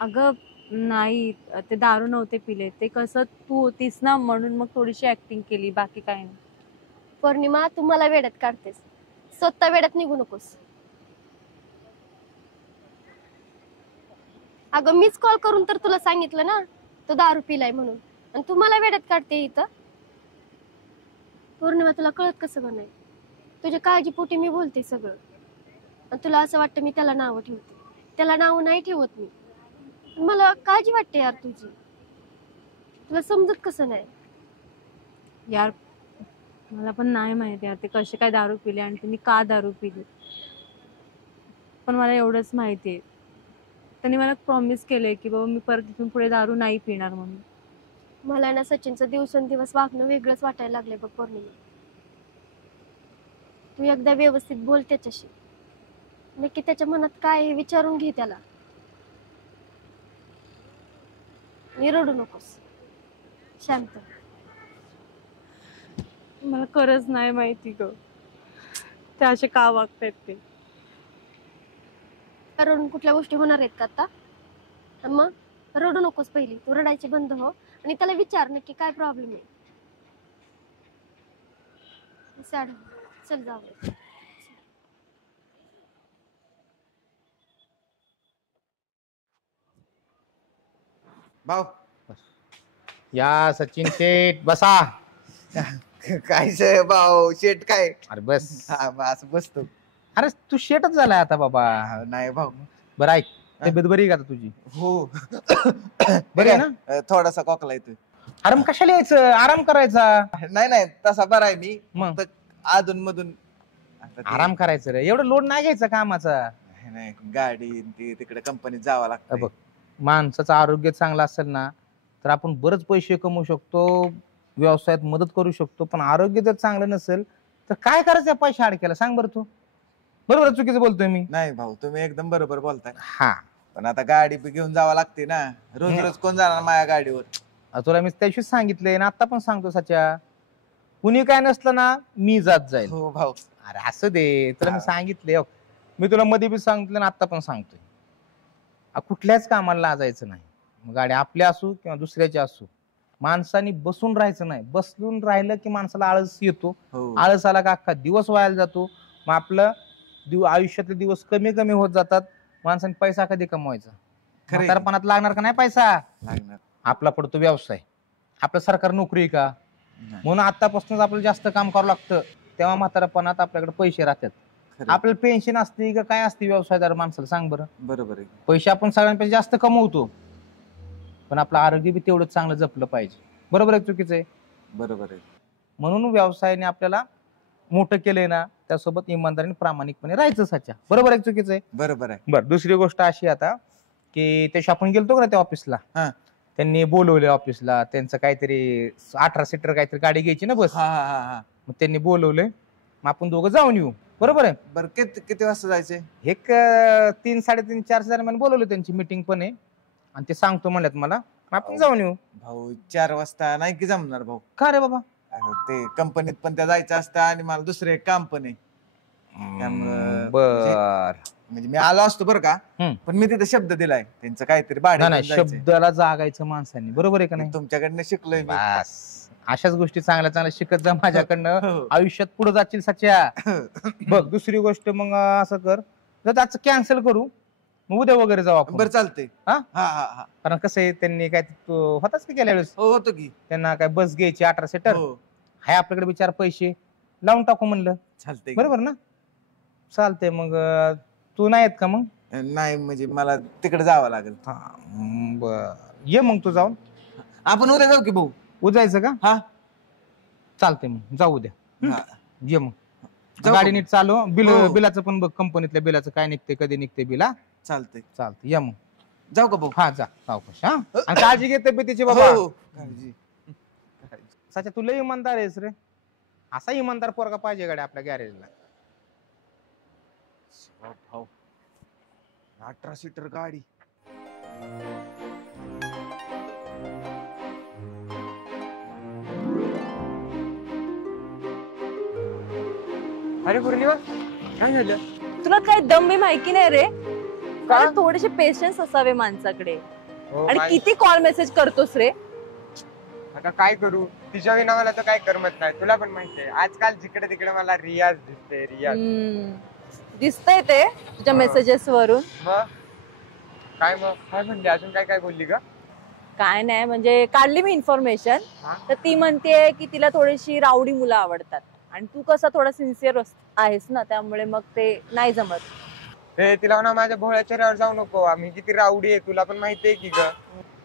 अगं नाही, ते दारू नव्हते पिले, ते कसं तू होतीस ना म्हणून मग थोडीशी ऍक्टिंग केली, बाकी काय नाही. पौर्णिमा, तू मला वेड्यात काढतेस, स्वतः वेड्यात निघू नकोस. अगं मीच कॉल करून तर तुला सांगितलं ना तो दारू पिलाय म्हणून, आणि तू मला वेड्यात काढते इथं. पौर्णिमा, तुला कळत कसं का नाही? तुझ्या काळजीपोटी मी बोलते सगळं, आणि तुला असं वाटतं मी त्याला नावं ठेवते. त्याला नाव नाही ठेवत मी, मला काळजी वाटते यार तुझी. तुला समजत कसं नाही? यार मला पण नाही माहिती यार ते कसे काय दारू पिले आणि त्यांनी का दारू पिली. पण मला एवढंच माहिती आहे, त्यांनी मला प्रॉमिस केलंय की बाबा मी परत इथून पुढे दारू नाही पिणार म्हणून. मला ना सचिनचं दिवसेंदिवस वागणं वेगळंच वाटायला लागलंय बघ पौर्णिमा. तू एकदा व्यवस्थित बोल त्याच्याशी, नक्की त्याच्या मनात काय हे विचारून घे त्याला. मी रडू नकोस, शांत. मला खरंच नाही माहिती ग ते असे का वागतायत ते. कारण कुठल्या गोष्टी होणार आहेत का आता? मग रडू नकोस, पहिली तू रडायची बंद हो, आणि त्याला विचार नक्की काय प्रॉब्लेम आहे. सॅड चल जाऊ. भाऊ या सचिन शेठ बसा. काय भाऊ शेट काय? अरे बस. हा, असं बसतो. अरे तू शेटच झालाय आता बाबा. नाही भाऊ. बरं ऐक, तब्येत बरी का तुझी? हो. बरी आहे ना? थोडासा खोकला येतोय. अरे मग कशाला यायचं, आराम करायचा. नाही तसा बरा आहे मी, मग अधून मधून आराम करायचं रे, एवढं लोड नाही घ्यायचा कामाचा. नाही, गाडी तिकडे कंपनीत जावं लागतं. बघ, माणसाचं आरोग्य चांगलं असेल ना तर आपण बरेच पैसे कमवू शकतो, व्यवसायात मदत करू शकतो. पण आरोग्य जर चांगलं नसेल तर काय करायचं या पैसे अडकेला, सांग बरं तू. बरोबर चुकीचं बोलतोय मी? नाही भाऊ, तुम्ही एकदम बरोबर बोलताय. हा, पण आता गाडी घेऊन जावं लागते ना, रोज रोज कोण जाणार माझ्या गाडीवर? तुला मी त्याशीच सांगितलंय ना, आता पण सांगतो सच्या, कुणी काय नसलं ना मी जात जाईल. हो भाऊ. अरे असं दे, तुला मी सांगितले, मी तुला मध्ये बी सांगितलं ना, आता पण सांगतोय, कुठल्याच कामाला लाजायचं नाही. मग गाडी आपल्या असू किंवा दुसऱ्याची असू, माणसाने बसून राहायचं नाही. बसून राहिलं की माणसाला आळस येतो. आळस आला का अख्खा दिवस वायाला जातो. मग आपलं आयुष्यातले दिवस कमी कमी होत जातात. माणसाने पैसा कधी कमवायचा? म्हातारपणात लागणार का नाही पैसा? लागणार. आपला पडतो व्यवसाय, आपलं सरकार नोकरी का? म्हणून आतापासूनच आपल्याला जास्त काम करावं लागतं, तेव्हा म्हातारपणात आपल्याकडे पैसे राहतात. आपल्याला पेन्शन असते का काय असते व्यवसायदार माणसाला? सांग बरं. बरोबर आहे. पैसे आपण सगळ्यांपेक्षा जास्त कमवतो, पण आपलं आरोग्य बी तेवढं चांगलं जपलं पाहिजे. बरोबर आहे चुकीचं आहे? बरोबर आहे. म्हणून व्यवसायाने आपल्याला मोठं केलंय ना, त्यासोबत इमानदारीने प्रामाणिकपणे राहायचं सच्या. बरोबर आहे चुकीचं आहे? बरोबर आहे. बरं, दुसरी गोष्ट अशी आता की त्याशी आपण गेलतो का त्या ऑफिसला, त्यांनी बोलवले ऑफिसला, त्यांचं काहीतरी 18 सीटर काहीतरी गाडी घ्यायची ना, बस. मग त्यांनी बोलवले, मग आपण दोघं जाऊन येऊ. बरोबर आहे? बरं, किती वाजता जायचे? एक 3, 3:30, 4 दरम्यान बोलवलं, त्यांची मीटिंग पण आहे आणि ते सांगतो म्हणल्यात मला, आपण जाऊन येऊ. भाऊ 4 वाजता नाही की जमणार भाऊ. का रे बाबा? ते कंपनीत पण त्या जायचं असतं आणि मला दुसरं एक काम पण आहे, त्यामुळं म्हणजे मी आलो असतो बरं का, पण मी तिथे शब्द दिलाय, त्यांचं काहीतरी भाडं. शब्दाला जागायचं माणसांनी. बरोबर आहे का नाही? तुमच्याकडनं शिकलोय मी. अशाच गोष्टी चांगल्या चांगल्या शिकत जा माझ्याकडनं, आयुष्यात पुढे जाशील सच्या. बघ, दुसरी गोष्ट मग असं कर, जर आजचं कॅन्सल करू, मग उद्या वगैरे जाऊ आपण. बरं चालतंय. कारण कसं आहे, त्यांनी काय होताच की गेल्या वेळेस होतो की, त्यांना काय बस घ्यायची 18 सीटर, हाय आपल्याकडे विचार पैसे लावून टाकू म्हणलं. चालतंय. बरोबर ना? चालतंय. मग तू नाही येत का? मग नाही, म्हणजे मला तिकडे जावं लागेल. ये मग तू जाऊन. आपण उद्या जाऊ की भाऊ? उद्यायचं का? हा, चालतंय, मग जाऊ उद्या. ये मग, गाडी नीट चालू. बिलाचं पण बघ, कंपनीतल्या बिलाचं काय निघते, कधी निघते बिल. चालतंय. चालतंय, या मग. जाऊ का भाऊ? हा, जा सावकाश. हा, आणि काळजी घे तब्येतीची बाबा. काळजी. सच्या, तू लय इमानदार आहेस रे. असा इमानदार पोरगा पाहिजे गाडी आपल्या गॅरेजला. भाऊ 18 सीटर गाडी. अरे पूर्णिमा, काय झालं? तुला काय दम बी माहिती नाही रे? थोडेसे पेशन्स असावे माणसाकडे. आणि किती कॉल मेसेज करतोस रे? आता काय करू, तिच्या विना मला तर काय करमत नाही. तुला पण माहितीये, आजकाल जिकडे तिकडे मला रियाज दिसते. रियाज दिसतंय ते तुझ्या मेसेजेस वरून. मग काय म्हणली अजून? काय बोलली का? काय नाही, म्हणजे काढली मी इन्फॉर्मेशन. तर ती म्हणतेय की तिला थोडीशी रावडी मुलं आवडतात, आणि तू कसा थोडा सिन्सिअर आहेस ना, त्यामुळे मग ते नाही जमत. तिला म्हणा माझ्या भोळ्या चेहऱ्यावर जाऊ नको, आम्ही किती रावडी आहे तुला पण माहितीये की ग.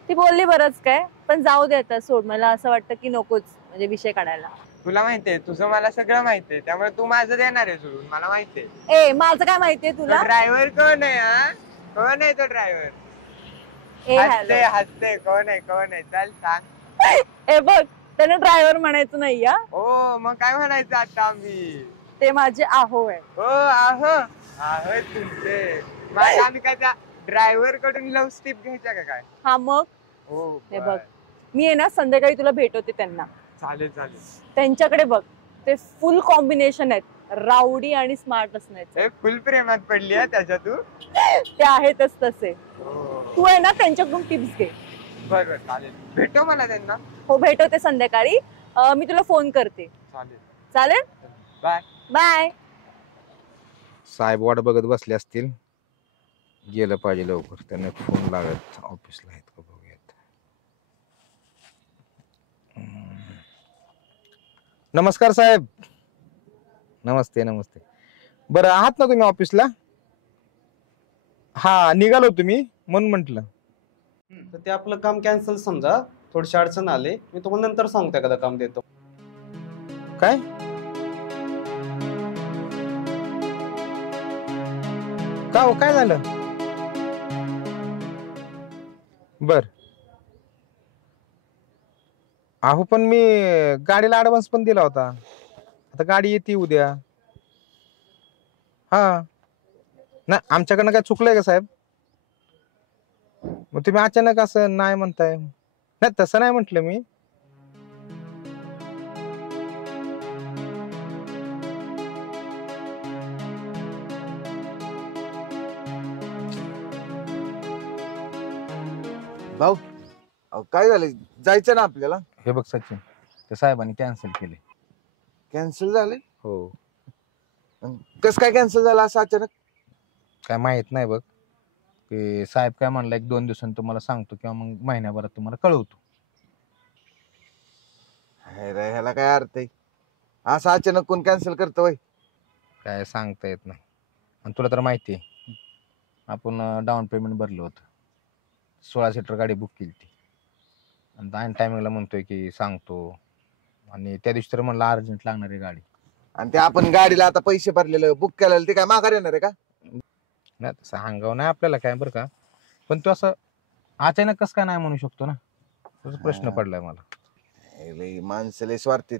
ती बोलली बरंच काय, पण जाऊ दे आता, सोड. मला असं वाटतं की नकोच म्हणजे विषय काढायला. तुला माहितीये, तुझं मला सगळं माहितीये, त्यामुळे तू माझं देणार आहे सोडून. मला माहितीये. ए, माझं काय माहितीये तुला? ड्रायव्हर कोण आहे? कोण आहे तो ड्रायव्हर? हसते. कोण आहे? चल सांग. ए बघ, त्याने ड्रायव्हर म्हणायचं नाही. हो, मग काय म्हणायचं आता? आम्ही ते माझे आहो आहे. हो, आहो तुमचे. आम्ही काय त्या ड्रायव्हर कडून लव्ह स्टिप घ्यायच्या का काय? हा, मग हे बघ, मी आहे ना संध्याकाळी तुला भेटवते त्यांना. चालेल. त्यांच्याकडे बघ, ते फुल कॉम्बिनेशन आहेत, राऊडी आणि स्मार्ट असण्याचं. फुल प्रेमात पडली आहे त्याच्या तू? ते आहेतच तसे. तू आहे ना त्यांच्याकडून टिप्स घे. बरोबर, चालेल. भेटव मला त्यांना. हो, भेटवते संध्याकाळी. मी तुला फोन करते. चालेल. बाय. साहेब वाट बघत बसले असतील, गेलं पाहिजे लवकर. त्यांना फोन लागत, ऑफिसला आहेत का बघूयात. नमस्कार साहेब. नमस्ते. बरं आहात ना तुम्ही ऑफिसला? हा, निघालो तुम्ही म्हणून म्हंटल. तर ते आपलं काम कॅन्सल समजा, थोडीशी अडचण आले, मी तुम्हाला नंतर सांगतो एखादं काम देतो. काय? का हो, काय झालं? बर. अहो, पण मी गाडीला ऍडव्हान्स पण दिला होता. आता गाडी येते उद्या. हा ना, आमच्याकडनं काय चुकलंय का साहेब? मग तुम्ही अचानक असं नाही म्हणताय. नाही तसं नाही म्हटलं मी. भाऊ अहो, काय झालं जायचं ना आपल्याला. हे बघ सचिन, त्या साहेबांनी कॅन्सल केले. कॅन्सल झाले. हो. कस काय कॅन्सल झालं असं अचानक. काय माहित नाही बघ. की साहेब काय म्हणला 1-2 दिवसांनी तुम्हाला सांगतो किंवा मग महिन्याभरात तुम्हाला कळवतो. अरे ह्याला काय अर्थ आहे. असं अचानक कोण कॅन्सल करतं वय. काय सांगता येत नाही. आणि तुला तर माहिती आहे आपण डाऊन पेमेंट भरलं होतं. 16 सीटर गाडी बुक केली ती. आणि ऐन टायमिंगला म्हणतोय की सांगतो. आणि त्या दिवशी तर म्हणलं अर्जंट लागणार आहे गाडी. आणि ते आपण गाडीला आता पैसे भरलेलं बुक केलेलं ते काय माघार येणार आहे का. नाही तसं सांगावं नाही आपल्याला काय बरं का. पण तू असं अचानक कसं काय नाही म्हणू शकतो ना. तोच प्रश्न पडलाय मला. लय माणसं लय स्वार्थी.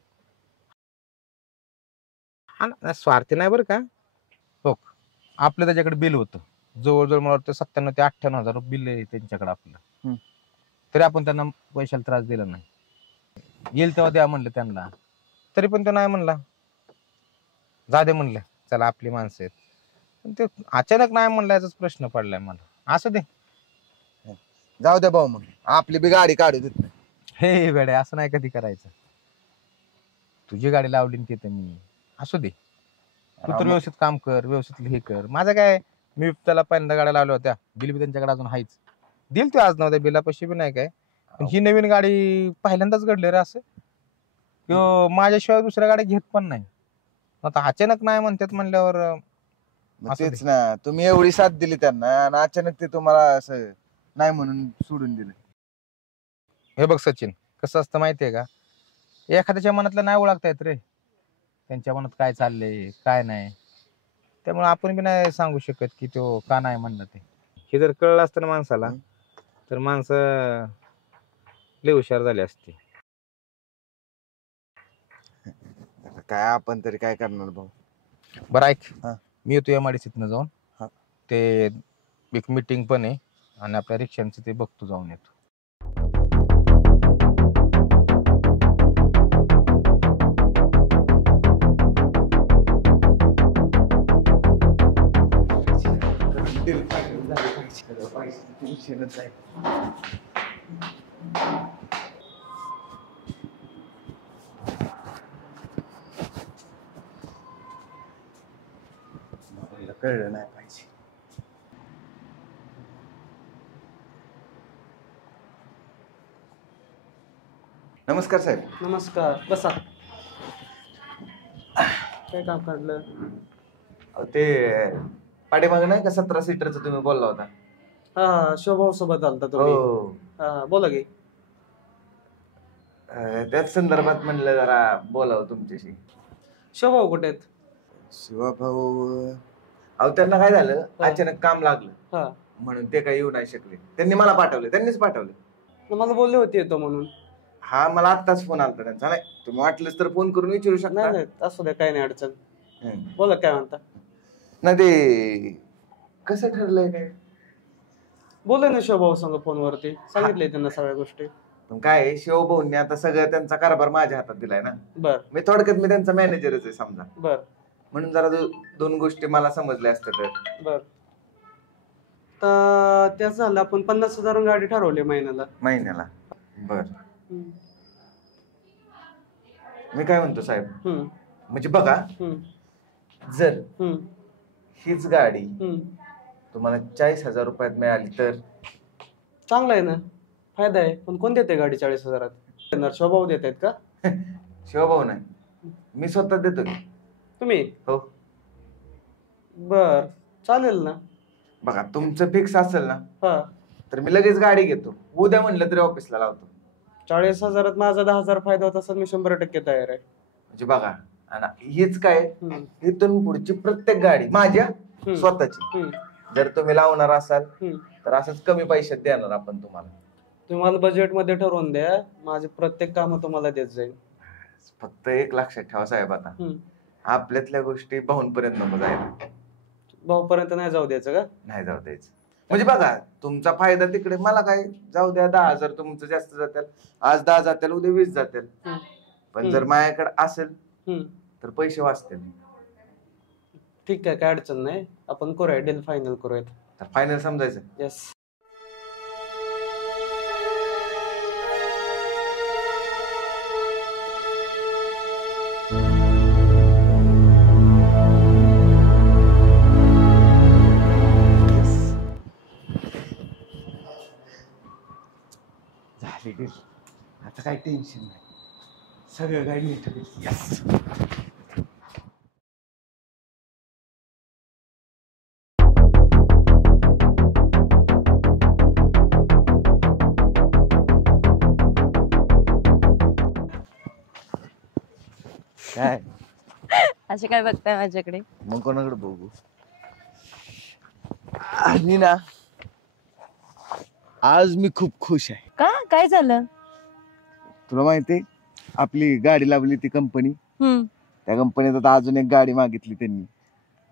स्वार्थी नाही बरं का. हो आपलं त्याच्याकडे बिल होतं जवळजवळ मला वाटतं 97,000 ते 98,000 बिल आहे त्यांच्याकडे आपलं. तरी आपण त्यांना पैशाला त्रास दिला नाही. येईल तेव्हा द्या म्हणलं त्यांना. तरी पण तो नाही म्हणला. जा दे म्हणलं चला आपली माणसं आहेत. पण ते अचानक नाही म्हणला याचाच प्रश्न पडलाय मला. असं दे जाऊ दे भाऊ मग आपली बी गाडी काढू देत नाही. हे वेडे असं नाही कधी करायचं. तुझी गाडी लावली ना तिथे मी. असू दे तू तर व्यवस्थित काम कर व्यवस्थित हे कर. माझं काय मी त्याला पहिल्यांदा गाड्या लावल्या होत्या. बिल बी त्यांच्याकडे अजून आहेच. दिल ते आज नव्हत्या बिलापाशी बी नाही काय. पण ही नवीन गाडी पहिल्यांदाच घडली रे असं. किंवा माझ्याशिवाय दुसऱ्या गाड्या घेत पण नाही. आता अचानक नाही म्हणतात म्हणल्यावर तेच ना तुम्ही एवढी साथ दिली त्यांना आणि अचानक ते तुम्हाला असं नाही म्हणून सोडून दिलं. हे बघ सचिन कसं असतं माहितीये का. एखाद्याच्या मनातलं नाही ओळखता येत रे. त्यांच्या मनात काय चाललंय काय नाही. त्यामुळे आपण बी नाही सांगू शकत की तो का नाही म्हणला ते. हे जर कळलं असतं ना माणसाला तर माणसं लय हुशार झाली असती. काय आपण तरी काय करणार भाऊ. बरं ऐक मी येतो MIDC जाऊन. ते एक मीटिंग पण आहे आणि आपल्या रिक्षांचं ते बघतो जाऊन येतो. कळलं नाही पाहिजे. नमस्कार साहेब. नमस्कार बसा. काय काम काढलं. ते पाठीमागे नाही का 17 सीटरचं तुम्ही बोलला होता. हा शोभाऊ सोबत आलता तुम्ही. हा बोला की. त्याच संदर्भात म्हणलं जरा बोलावं तुमच्याशी. शोभाऊ कुठे आहेत. शिवाभाऊ अहो त्यांना काय झालं अचानक काम लागलं म्हणून ते काही येऊ नाही शकले. त्यांनी मला पाठवले. त्यांनीच पाठवले. मला बोलले होते येतो म्हणून. हा मला आत्ताच फोन आलता त्यांचा. नाही तुम्ही वाटलंच तर फोन करून विचारू शकता. नाही असू द्या काही नाही अडचण. बोला काय म्हणता. नाही ते कसं ठरलंय काय. बोला ना शिवभाऊ संग फोनवरती सांगितलंय त्यांना सगळ्या गोष्टी. पण काय शिवभाऊंनी आता सगळं त्यांचा कारभार माझ्या हातात दिलाय ना. बर मी थोडक्यात मी त्यांचा मॅनेजरच आहे समजा. बर म्हणून जरा 2 गोष्टी मला समजल्या असत्या तर. बर त्याच झालं आपण 50,000 गाडी ठरवली महिन्याला. बर मी काय म्हणतो साहेब म्हणजे बघा जर हीच गाडी तुम्हाला 40,000 रुपयात मिळाली तर चांगलं आहे ना. फायदा आहे. पण कोण देते गाडी 40,000? शोभाऊ देत आहेत का. शिवभाऊ नाही मी स्वतः देतो की. तुम्ही. हो बर चालेल ना. बघा तुमचं फिक्स असेल ना तर मी लगेच गाडी घेतो. उद्या म्हणलं तरी ऑफिसला लावतो. 40,000 माझा 10,000 फायदा होता सर. मी 100% तयार आहे. म्हणजे बघा आणि हीच काय इथून पुढची प्रत्येक गाडी माझ्या स्वतःची जर तुम्ही लावणार असाल तर असंच कमी पैशात देणार आपण तुम्हाला. तुम्हाला बजेट मध्ये ठरवून द्या. माझे प्रत्येक काम तुम्हाला देत जाईल. फक्त एक लक्षात ठेवा साहेब आता आपल्यातल्या गोष्टी भाऊंपर्यंत नको जायला. भाऊपर्यंत नाही जाऊ द्यायचं का. नाही जाऊ द्यायचं. म्हणजे बघा तुमचा फायदा तिकडे, मला काय जाऊ द्या 10,000 तुमचं जास्त जातील, आज 10 जातील उद्या 20 जातील, पण जर माझ्याकडे असेल तर पैसे वाचतील. ठीक आहे, काय अडचण नाही, आपण करूया डील फायनल करूयात. तर फायनल समजायचं. येस. झाली डील, आता काही टेन्शन नाही, सगळं काही नीट होईल. यस. काय असे काय बघताय माझ्याकडे? मग कोणाकडे बघू? आणि ना आज मी खूप खुश आहे. का, काय झालं? तुला माहितीये आपली गाडी लावली ती कंपनी, त्या कंपनीत आता अजून एक गाडी मागितली त्यांनी.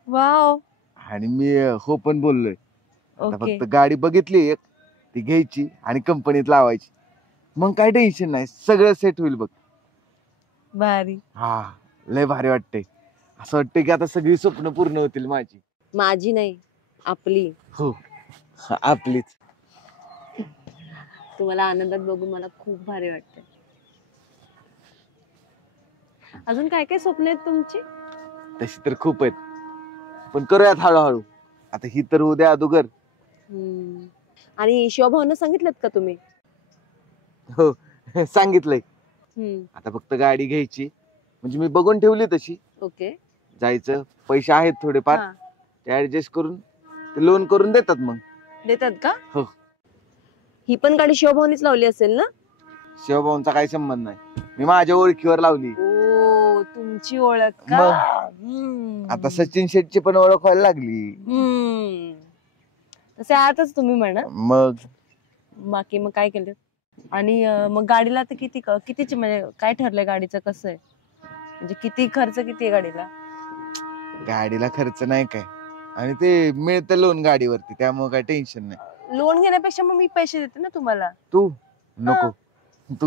वाव. आणि मी हो पण बोललोय. आता ओके. फक्त गाडी बघितली एक, ती घ्यायची आणि कंपनीत लावायची, मग काय टेन्शन नाही, सगळं सेट होईल बघ. भारी. हा, लय भारी वाटतंय. असं वाटतंय की आता सगळी स्वप्न पूर्ण होतील माझी. माझी नाही, आपली. हो, आपलीच. तुम्हाला आनंदात बघून मला खूप भारी वाटतंय. अजून काय काय स्वप्न आहेत तुमची? तशी तर खूप आहेत, पण करूयात हळूहळू. आता ही तर उद्या अगोदर. आणि शिवभावना सांगितलं का तुम्ही? हो, सांगितलंय. आता फक्त गाडी घ्यायची, म्हणजे मी बघून ठेवली तशी. ओके. जायचं, पैसे आहेत थोडेफार, ते ऍडजस्ट करून ते लोन करून देतात. मग देतात का? हो. ही पण गाडी शिवभावनीच लावली असेल ना? शिवभाऊंचा काही संबंध नाही, मी माझ्या ओळखीवर लावली. ओ, तुमची ओळख का? आता सचिन शेट्टी पण ओळख व्हायला लागली. तसे आहातच तुम्ही म्हणा. मग बाकी मग काय केलं? आणि मग गाडीला तर कितीची म्हणजे काय ठरलंय गाडीचं, कसं आहे, म्हणजे किती खर्च किती आहे गाडीला? गाडीला खर्च नाही काय, आणि ते मिळतं लोन गाडीवरती, त्यामुळे काय टेन्शन नाही. लोन घेण्यापेक्षा मग मी पैसे देते ना तुम्हाला. तू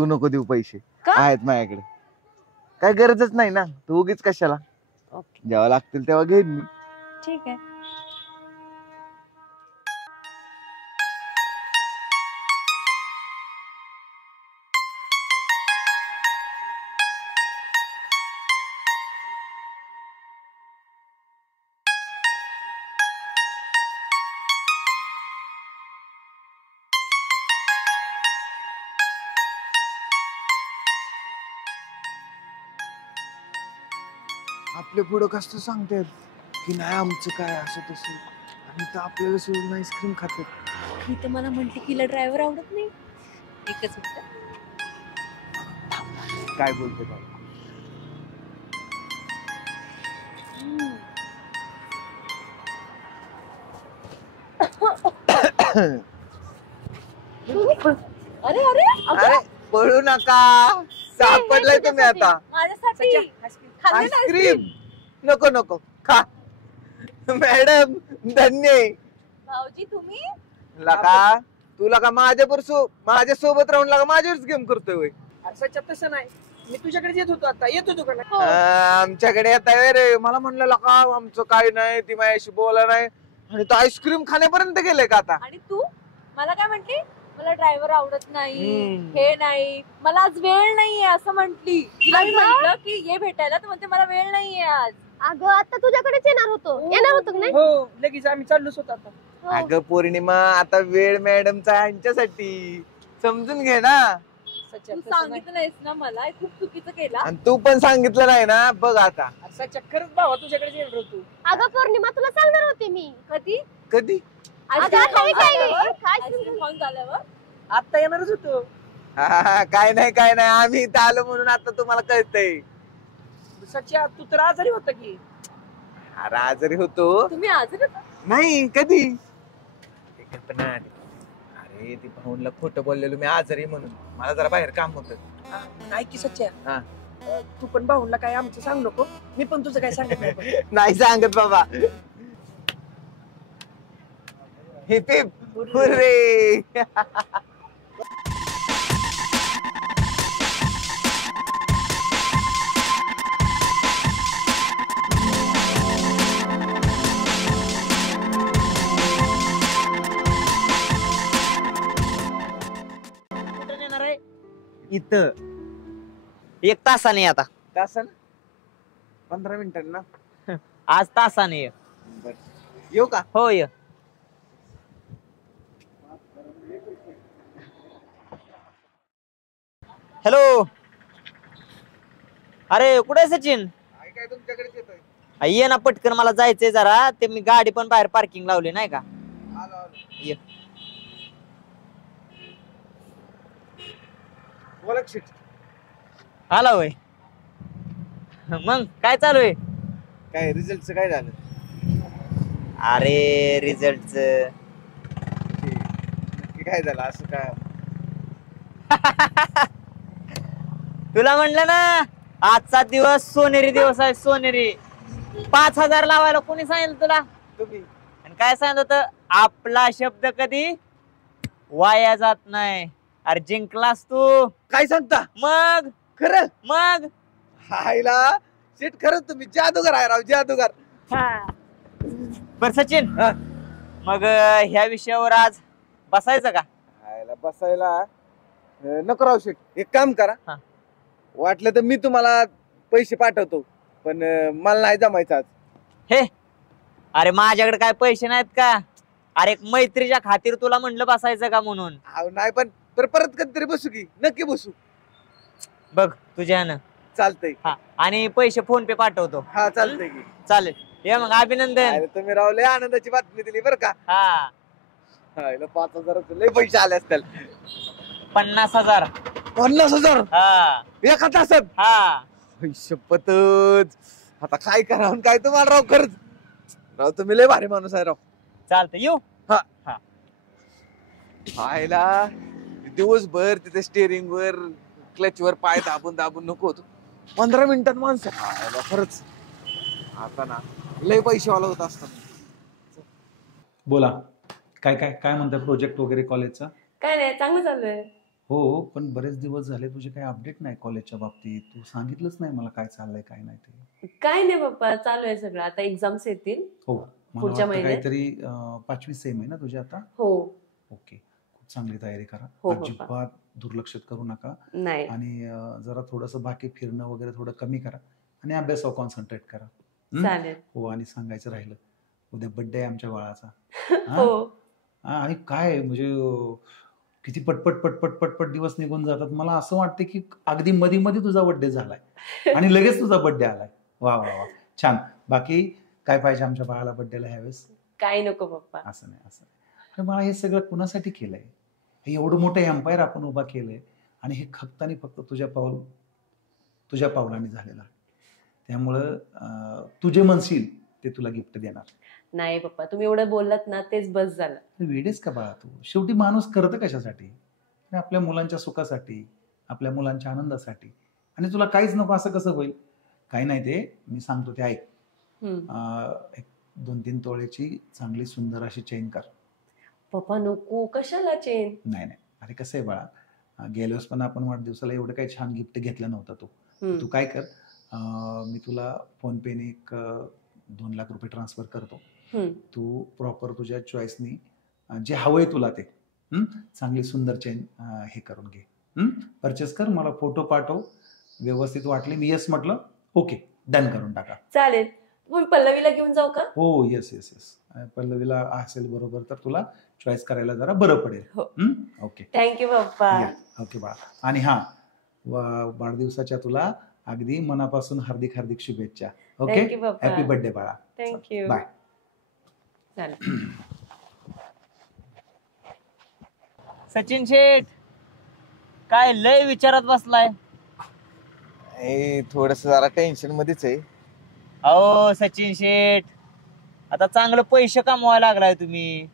नको देऊ पैसे, आहेत माझ्याकडे, काय गरजच नाही ना. तू उगीच कशाला, जेव्हा लागतील तेव्हा घेईन मी. ठीक आहे. आपल्या पुढं कसं सांगतात की नाही आमचं काय असं तसं, आणि तर आपल्याला सोडून आईस्क्रीम खातात. मी तर मला म्हणते की ड्रायव्हर आवडत नाही. एकच मिनिट. काय बोलते बाबा? अरे अरे अरे पळू नका, सापडलाय तुम्ही आता. माझ्यासाठी आईस्क्रीम नको नको खा. मॅडम धन्य आहे. भाऊजी तुम्ही लका, तुला का माझ्या सोबत राहून लागा माझ्यावरच गेम करतोय. सच्चा तसं नाही, मी तुझ्याकडे येत होतो, आता येतो तू का? आमच्याकडे येत आहे रे. मला म्हणलं लका आमचं काय नाही, ती माझ्याशी बोला नाही, आणि तो आईस्क्रीम खाण्यापर्यंत गेले का आता? आणि तू मला काय म्हंटली? मला ड्रायव्हर आवडत नाही, हे नाही, मला आज वेळ नाहीये असं म्हंटली. तिला मी म्हटलं की ये भेटायला, तर म्हणते मला वेळ नाहीये आज. अगं आता तुझ्याकडेच येणार होतो नाही? हो, लगेच आम्ही चाललोच होतो आता. अगं पौर्णिमा, आता वेळ मॅडमचा यांच्यासाठी, समजून घे ना. तू सांगितलं नाहीस ना मला, खूप चुकीचं केलं. आणि तू पण सांगितलं नाही ना, बघ आता. सच्चा खरंच भावा तुझ्याकडे येणार होतो. अगं पौर्णिमा तुला सांगणार होते मी. कधी आता येणारच होतो. काय नाही, आम्ही इथं आलो म्हणून आता तुम्हाला कळतंय. सच्चा तू तर आजारी होता की? अरे आजारी होतो. तुम्ही आजारी होता? नाही कधी. अरे ती भाऊनला खोटं बोललेलो मी आजारी म्हणून, मला जरा बाहेर काम होतं. नाही की सच्चा, तू पण भाऊनला काय आमचं सांग नको, मी पण तुझं काय सांगत नाही. नाही सांगत बाबा. हे हुर्रे. कुठं नेणार आहे? इथं 1 तासाने आता. तासन 15 मिनिटांना आज तासाने ये. येऊ का? हो ये. हॅलो. अरे कुठे आहे सचिन? काय तुमच्याकडेच येतोय. ये ना पटकन, मला जायचंय जरा. ते मी गाडी पण बाहेर पार्किंग लावली नाही का. आलो आलो. ये. बोला की. आला होय. मग काय चालू आहे? काय रिझल्टचं काय झालं? अरे रिझल्टच नक्की काय झालं असं काय? तुला म्हणलं ना आजचा दिवस सोनेरी दिवस आहे. सोनेरी 5,000 लावायला कोणी सांगितलं तुला? तुम्ही. आणि काय सांगितलं होतं? आपला शब्द कधी वाया जात नाही. अरे जिंकलास तू. काय सांगता? मग खरं? मग हायला शेट खरंच तुम्ही जादूगर आहे राव, जादूगर. बर सचिन, मग ह्या विषयावर आज बसायचं का? हायला बसायला नको राव शेट. एक काम करा, हा. वाटलं तर मी तुम्हाला पैसे पाठवतो, पण मला नाही जमायचं आज. हे अरे माझ्याकडे काय पैसे नाहीत का? अरे एक मैत्रीच्या खातीर तुला म्हणलं बसायचं का म्हणून. अहो नाही, पण परत कधीतरी बसू की. नक्की बसू. बघ तुझ्यानं. चालतंय. हा, आणि पैसे फोन पे पाठवतो. हा चालतंय की. चालेल. ये मग अभिनंदन. अरे तुम्ही राव लय आनंदाची बातमी दिली बरं का. हा 5,000 लय पैसे आले असतील. 50,000. 50,000 हा एका तासात? हा. शपथच. आता काय करावं काय तुम्हाला राव. खरंच राव तुम्ही लय भारी माणूस आहे राव. चालतं येऊ. आयला दिवसभर तिथे स्टेअरिंग वर क्लच वर पाय दाबून दाबून नको होतो. 15 मिनिटात माणसं. आयला खरंच आता ना लय पैसेवाला होत असतात. बोला. काय काय काय म्हणतात प्रोजेक्ट वगैरे कॉलेजचा? काय नाही, चांगलं चाललंय. हो, पण बरेच दिवस झाले तुझे काही अपडेट नाही कॉलेजच्या बाबतीत. तू सांगितलंच नाही मला काय चाललंय काय नाही ते. काय नाही बाप्पा, चालू आहे सगळं. आता एक्झाम्स येतील. हो, मला पुढच्या वाटतं महिन्यात. काहीतरी 5वी सेम आहे ना तुझी आता? हो. ओके, खूप चांगली तयारी करा. हो, अजिबात दुर्लक्षित करू नका. नाही. आणि जरा थोडंसं बाकी फिरणं वगैरे थोडं कमी करा आणि अभ्यासावर कॉन्सन्ट्रेट करा. चालेल. हो, आणि सांगायचं राहिलं, उद्या बर्थडे आहे आमच्या बाळाचा. हो. आणि काय म्हणजे किती पटपट पटपट पटपट दिवस निघून जातात. मला असं वाटतं की अगदी मध्ये मध्ये तुझा बर्थडे झालाय आणि लगेच तुझा बर्थडे आलाय. वा वा वा, छान. बाकी काय पाहिजे आमच्या बाळाला बर्थडेला ह्यावेळेस? काही नको पप्पा. असं नाही, असं नाही. अरे बाळा, हे सगळं कुणासाठी केलंय? हे एवढं मोठं एम्पायर आपण उभा केलंय आणि हे फक्त आणि फक्त तुझ्या पावलाने झालेलं आहे. त्यामुळं तू जे म्हणशील ते तुला गिफ्ट देणार. नाही पप्पा, तुम्ही एवढं बोललात ना तेच बस झालं. वेडेस का बाळा तू? शेवटी माणूस करतं कशासाठी? आपल्या मुलांच्या सुखासाठी, आपल्या मुलांच्या आनंदासाठी. आणि तुला काहीच नको असं कसं होईल? काही नाही, ते मी सांगतो ते ऐक. एक 2-3 तोळ्याची चांगली सुंदर अशी चेन कर. पप्पा नको, कशाला चेन? नाही नाही, अरे कसं आहे बाळा, गेल्या वेळेस पण आपण वाढदिवसाला एवढं काही छान गिफ्ट घेतलं नव्हतं. तू काय कर, मी तुला फोन पेने एक 2 लाख रुपये ट्रान्सफर करतो. तू प्रॉपर तुझ्या चॉईसनी जे हवंय तुला ते चांगली सुंदर चेन हे करून घे. परचेस कर, मला फोटो पाठव. व्यवस्थित वाटले, मी येस म्हटलं, ओके डन करून टाका. चालेल. तुम्ही पल्लवीला घेऊन जाऊ का? हो, येस येस येस. पल्लवीला असेल बरोबर तर तुला चॉईस करायला जरा बरं पडेल. ओके, थँक्यू पप्पा. ओके बाळा. आणि हा, वाढदिवसाच्या तुला अगदी मनापासून हार्दिक हार्दिक शुभेच्छा. ओके, हॅपी बर्थडे बाळा. थँक्यू. बाय. सचिन शेठ, काय लय विचारात बसलाय? थोडस जरा टेन्शन मध्येच आहे. अहो सचिन शेठ, आता चांगलं पैसे कमवायला लागलाय तुम्ही.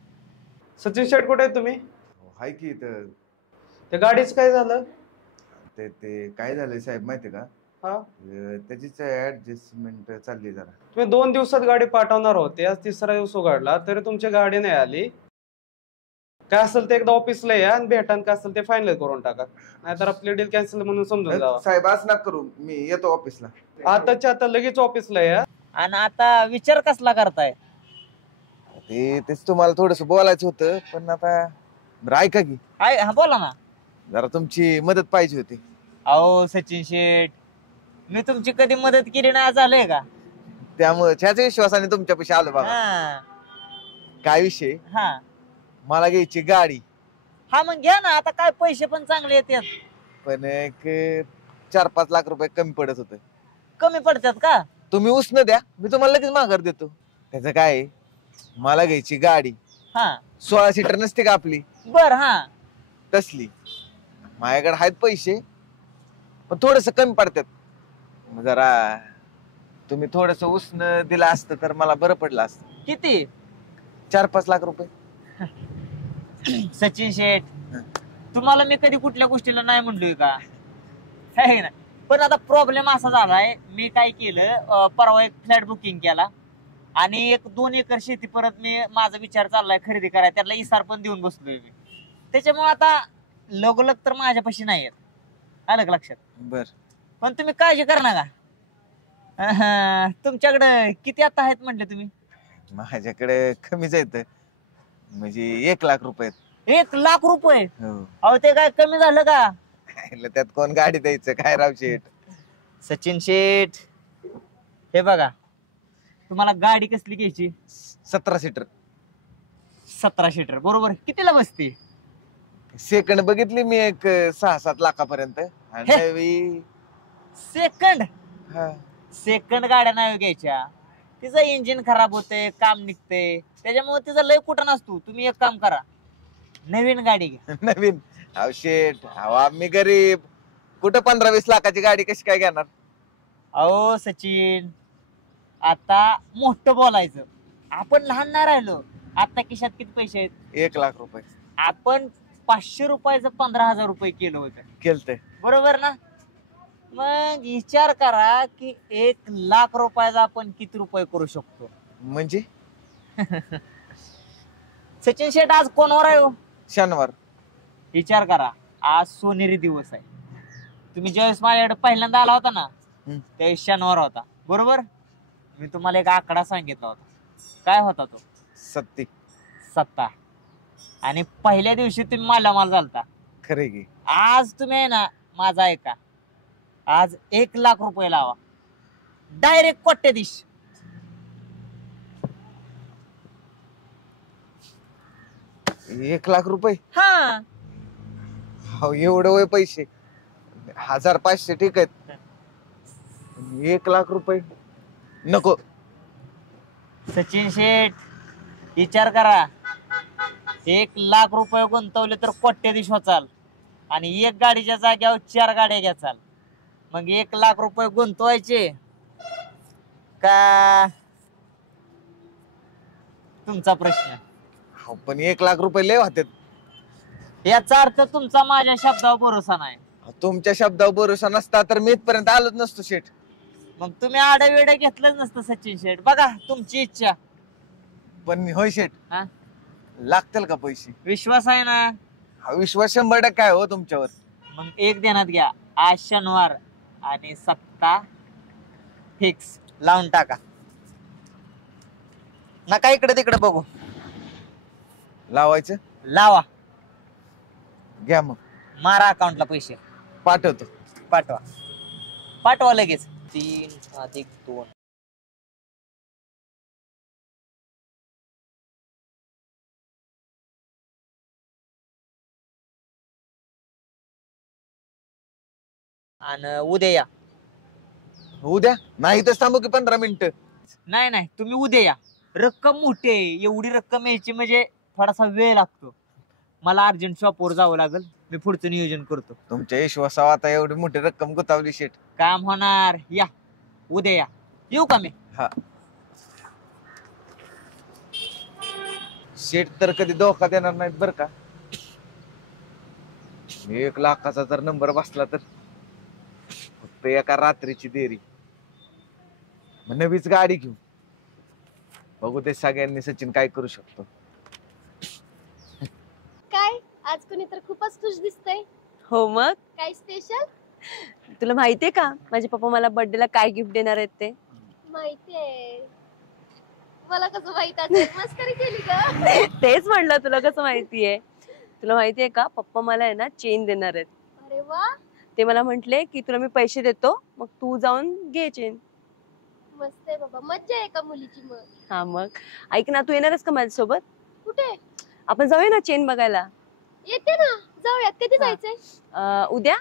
सचिन शेट कुठे आहे तुम्ही? हाय की इथं. त्या गाडीच काय झालं? ते काय झालंय साहेब माहितीये का? त्याचीच ऍडजस्टमेंट चालली जरा. तुम्ही 2 दिवसात गाडी पाठवणार होते, आज 3रा दिवस उघडला तरी तुमची गाडी नाही आली. काय असेल ते एकदा ऑफिसला या आणि भेटा आणि काय असेल ते फायनल करून टाका, नाहीतर आपली डील कॅन्सल म्हणून समजून जावा. साहेब असं नका करू, मी येतो ऑफिसला. आताच्या आता लगेच ऑफिसला या. आणि आता विचार कसला करताय? तेच तुम्हाला थोडस बोलायचं होतं, पण आता बरं ऐका की. हा बोला ना. जरा तुमची मदत पाहिजे होती. अहो सचिन शेठ, मी तुमची कधी मदत केली नाही झालंय का? त्यामुळे त्याच विश्वासाने तुमच्यापाशी आलो बघा. हा काय विषय, हा मला घ्यायची गाडी, हा मग घ्या ना. आता काय पैसे पण चांगले येतात. पण एक 4-5 लाख रुपये कमी पडत होते. कमी पडतात का? तुम्ही उसनं द्या, मी तुम्हाला लगेच माघार देतो. त्याचं काय आहे, मला घ्यायची गाडी हा 16 सीटर नसते का आपली, बर हा तसली. माझ्याकडे आहेत पैसे, पण थोडस कमी पडतात. मग जरा तुम्ही थोडस उसनं दिलं असतं तर मला बरं पडलं असतं. किती? 4-5 लाख रुपये. सचिन शेठ, तुम्हाला मी कधी कुठल्या गोष्टीला नाही म्हणलोय का? है ना. पण आता प्रॉब्लेम असा झालाय, मी काय केलं, परवा एक फ्लॅट बुकिंग केला आणि 1-2 एकर शेती परत मी माझा विचार चाललाय खरेदी करायला, त्याला इसार पण देऊन बसलोय मी. त्याच्यामुळे आता लगोलग तर माझ्यापाशी नाही येत. आलं का लक्षात? बर. पण तुम्ही काळजी करा ना का. तुमच्याकडे किती आता आहेत म्हटले तुम्ही? माझ्याकडे कमीच आहेत, म्हणजे 1 लाख रुपये. 1 लाख रुपये? हो. अहो ते काय कमी झालं का? त्यात कोण गाडी द्यायचं काय राव शेठ. सचिन शेठ, हे बघा, तुम्हाला गाडी कसली घ्यायची? 17 सीटर. 17 सीटर बरोबर. कितीला बसते? सेकंड बघितली मी एक 6-7 लाखापर्यंत. सेकंड? सेकंड गाड्या नाही घ्यायच्या, तिचं इंजिन खराब होते, काम निघते, त्याच्यामुळे तिचा लय कुठं नसतो. तुम्ही एक काम करा, नवीन गाडी घ्या. नवीन? अहो शेठ, आम्ही गरीब, कुठं 15-20 लाखाची गाडी कशी काय घेणार? अहो सचिन, आता मोठं बोलायचं, आपण लहान नाही राहिलो. आता खिशात किती पैसे आहेत? 1 लाख रुपये. आपण 500 रुपयाचं 15,000 रुपये केलं होतं. केलते बरोबर ना? मग विचार करा की 1 लाख रुपयाचा आपण किती रुपये करू शकतो. म्हणजे सचिन शेठ, आज कोणवर आहे हो? शनिवार. विचार करा, आज सोनेरी दिवस आहे. तुम्ही ज्यावेळेस माझ्याकडे पहिल्यांदा आला होता ना, त्यावेळेस शनिवार होता बरोबर. मी तुम्हाला एक आकडा सांगितला होता. काय होता तो? सत्ता. आणि पहिल्या दिवशी तुम्ही मालामाल झालता. खरे की. आज तुम्ही आहे ना, माझा ऐका, आज 1 लाख रुपये लावा, डायरेक्ट कोट्याधीश. 1 लाख रुपये? हा. हो, एवढं वय पैसे? 1500 ठीक आहेत. 1 लाख रुपये नको. सचिन शेठ, विचार करा, 1 लाख रुपये गुंतवले तर कोट्याधीश होचाल आणि 1 गाडीच्या जाग्यावर 4 गाड्या घ्याचाल. मग 1 लाख रुपये गुंतवायचे का तुमचा प्रश्न. हो, पण 1 लाख रुपये लय होतात. याचा अर्थ तुमचा माझ्या शब्दावर भरोसा नाही. तुमच्या शब्दावर भरोसा नसता तर मी इथपर्यंत आलोच नसतो शेठ. मग तुम्ही आडवेड घेतलंच नसतं सचिन शेठ. बघा तुमची इच्छा. पण होय शेठ, लागतील का पैसे? विश्वास आहे ना? विश्वास 100% आहे हो तुमच्यावर. मग एक ध्यानात घ्या, आज शनिवार आणि सत्ता फिक्स लावून टाका. नका इकडे तिकडे बघू. लावायचं? लावा. घ्या मग. मारा अकाउंटला पैसे. पाठवतो. पाठवा लगेच. 3 अधिक 2. आणि उद्या या. उद्या नाही तर थांबू की 15 मिनिटं? नाही, तुम्ही उद्या या. रक्कम मोठी आहे, एवढी रक्कम यायची म्हणजे थोडासा वेळ लागतो. मला अर्जंट शॉपवर जावं लागेल, मी पुढचं नियोजन करतो. तुमच्या विश्वासावर आता एवढी मोठी रक्कम गुतावली शेठ. काम होणार. या उद्या या. येऊ का मी? हा. शेठ तर कधी धोका देणार नाहीत बर का. 1 लाखाचा जर नंबर बसला तर फक्त एका रात्रीची देरी. नवीच गाडी घेऊ. बघू ते सगळ्यांनी सचिन काय करू शकतो. आज कोणी तर खूपच खुश दिसतंय. हो मग काय स्पेशल? तुला माहितीये का माझे पप्पा मला बर्थडेला काय गिफ्ट देणार आहेत ते? माहितीये. मला कसं माहित असेल? मस्करी केली का? तेच म्हणलं तुला कसं माहितीये. तुला माहितीये का पप्पा मला आहे ना चेन देणार आहेत. अरे वा, ते मला म्हंटले की तुला मी पैसे देतो मग तू जाऊन घे चेन. मस्त आहे बाबा. मज्जा आहे का मुलीची मग? हा मग ऐक ना, तू येणारच का माझ्यासोबत? कुठे? आपण जाऊया ना चेन बघायला. येते ना, जाऊयात. कधी जायचंय? उद्या.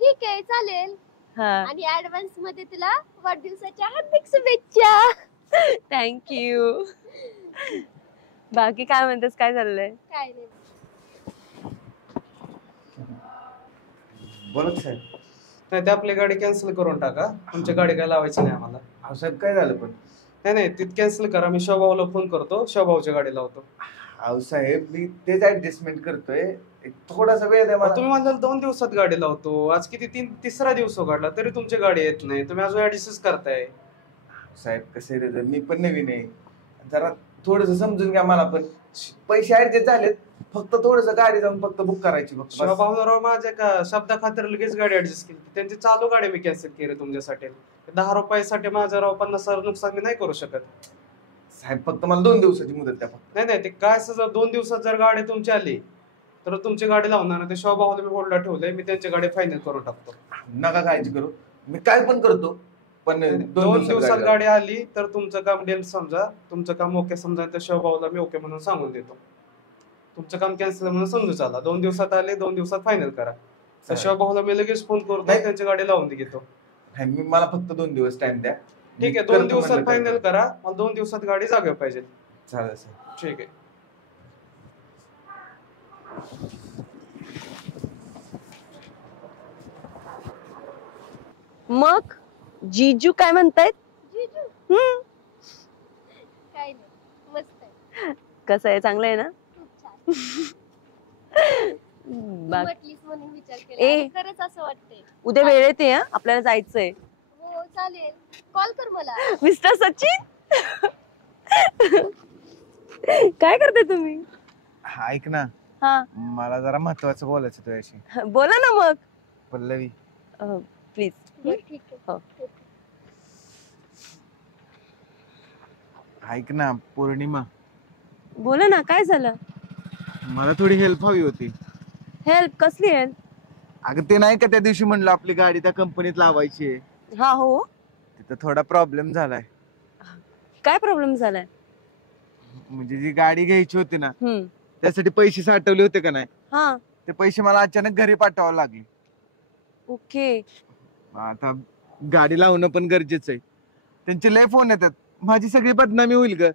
ठीक आहे, चालेल. हा आणि ऍडव्हान्स मध्ये तुला वाढदिवसाच्या हार्दिक शुभेच्छा. थँक्यू. बाकी काय म्हणतेस, काय चाललंय? काय नाही. बोलत साहेब. नाही ते आपली गाडी कॅन्सल करून टाका. तुमची गाडी काय लावायची नाही आम्हाला. अहो साहेब काय झालं पण? नाही ती कॅन्सल करा. मी शोभाऊला फोन करतो, शोभाऊची गाडी लावतो. अहो साहेब मी तेच ऍडजस्टमेंट करतोय. एक थोडासा वेळ द्या मला. तुम्ही म्हणाल 2 दिवसात गाडी लावतो. आज किती तिसरा दिवस उघडला तरी तुमची गाडी येत नाही. तुम्ही अजून ऍडजस्ट करताय. साहेब कसे रे, मी पण नवीन आहे, जरा थोडस समजून घ्या मला पण. पैसे ऍडजस्ट झालेत, फक्त थोडस गाडी जाऊन फक्त बुक करायची. शोभाऊराव माझ्या का शब्दा खातर लगेच गाडी ऍडजस्ट केली. त्यांची चालू गाडी मी कॅन्सल केली तुमच्यासाठी. 10 रुपयासाठी माझं राव 50,000 नुकसान मी नाही करू शकत. साहेब फक्त मला 2 दिवसाची मुदत द्या फक्त. नाही ते काय असं 2 दिवसात जर गाडी तुमची आली तर तुमची गाडी लावणार नाही. ते शोभाऊला मी होल्डला ठेवलंय. मी त्यांची गाडी फायनल करून टाकतो. नका काळजी करू, मी काय पण करतो. पण 2 दिवसात गाडी आली तर तुमचं काम डेल समजा, तुमचं काम ओके समजा. तर शोभाऊला मी ओके म्हणून सांगून देतो. तुमचं काम कॅन्सल म्हणून समजू चाला. 2 दिवसात आले, 2 दिवसात फायनल करा. तर शोभाऊला मी लगेच फोन करतो, त्यांची गाडी लावून घेतो. मला फक्त 2 दिवस टाइम द्या. ठीक आहे, 2 दिवसात फायनल करा. मला 2 दिवसात गाडी जागा पाहिजे. चालेल सर. ठीक आहे. मग जीजू काय म्हणतायत? जीजू काय नाही, मस्त आहे. कसं आहे, चांगलं आहे ना? खूप छान. म्हटलीस म्हणून विचार केला. आणि खरंच असं वाटतंय. उद्या वेळेत ये, आपल्याला जायचंय. हो चालेल, कॉल कर मला. मिस्टर सचिन. काय करते तुम्ही? ऐक ना, हा मला जरा महत्वाचं बोलायचं तुझ्याशी. बोला ना मग. पल्लवी प्लीज. ठीक आहे. ऐक ना पौर्णिमा, बोला ना, काय झालं? मला थोडी हेल्प हवी होती. हेल्प? कसली हेल्प? अगं ते नाही का त्या दिवशी म्हणलं आपली गाडी त्या कंपनीत लावायची आहे. हा हो. तिथं थोडा प्रॉब्लेम झालाय. काय प्रॉब्लेम झालाय? म्हणजे जी गाडी घ्यायची होती ना, त्यासाठी पैसे साठवले होते का नाही, हा ते पैसे मला अचानक घरी पाठवावं लागले. ओके. आता गाडी लावणं पण गरजेचं आहे. त्यांचे लय फोन येतात, माझी सगळी बदनामी होईल ग.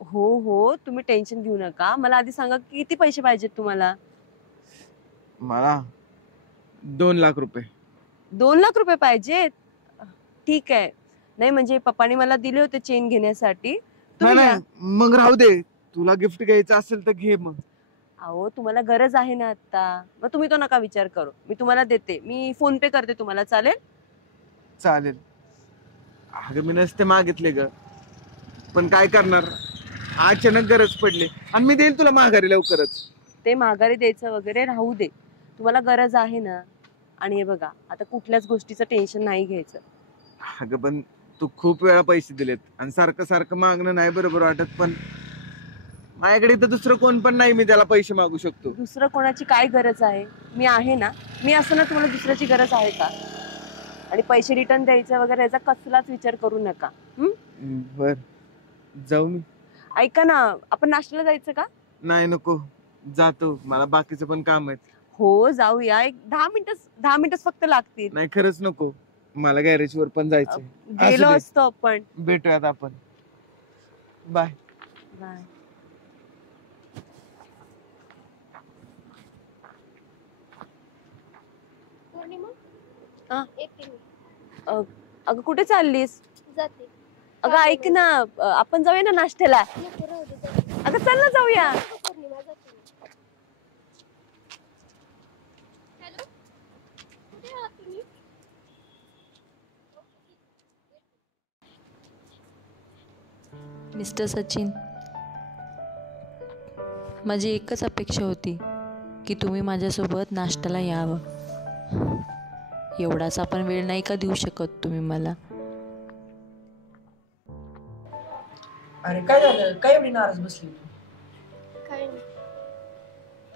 हो हो, तुम्ही टेन्शन घेऊ नका. मला आधी सांगा किती पैसे पाहिजेत तुम्हाला? मला 2 लाख रुपये. 2 लाख रुपये पाहिजेत? ठीक आहे. नाही म्हणजे पप्पानी मला दिले होते चेन घेण्यासाठी. नाही मग राहू दे, तुला गिफ्ट घ्यायचं असेल तर घे मग. अहो तुम्हाला गरज आहे ना आता, मग तुम्ही तो नका विचार करू. मी तुम्हाला देते, मी फोन पे करते तुम्हाला. चालेल? चालेल. अगं मी नसते मागितले ग, पण काय करणार, अचानक गरज पडली आणि मी देईल तुला माघारी लवकरच. ते माघारी द्यायचं वगैरे राहू दे, तुम्हाला गरज आहे ना. आणि हे बघा, आता कुठल्याच गोष्टीचं टेन्शन नाही घ्यायचं. अगं पण तू खूप वेळा पैसे दिलेत आणि सारखं सारखं मागणं नाही बरोबर वाटत. पण माझ्याकडे तर दुसरं कोण पण नाही, मी त्याला पैसे मागू शकतो. दुसरं कोणाची काय गरज आहे? मी आहे ना. मी असं ना, तुम्हाला दुसऱ्याची गरज आहे का? आणि पैसे रिटर्न द्यायचं वगैरे याचा कसलाच विचार करू नका. बर, जाऊ मी? ऐका ना, आपण नाश्त्याला जायचं का? नाही नको, जातो, मला बाकीचं पण काम आहे. हो जाऊया, एक 10 मिनिटच फक्त लागतील. नाही खरंच नको, मला गॅरेज वर पण जायचंय. गेलो असतो आपण. भेटूयात आपण. Bye bye. अगं कुठे चाललीस? जाते. अगं ऐक ना, आपण जाऊया ना नाश्त्याला. अगं चल ना जाऊया. मिस्टर सचिन, माझी एकच अपेक्षा होती की तुम्ही माझ्यासोबत नाश्त्याला यावं. एवढाच आपण वेळ नाही का देऊ शकत तुम्ही मला? अरे काय झालं? काय एवढी नाराज बसली तू? काय नाही.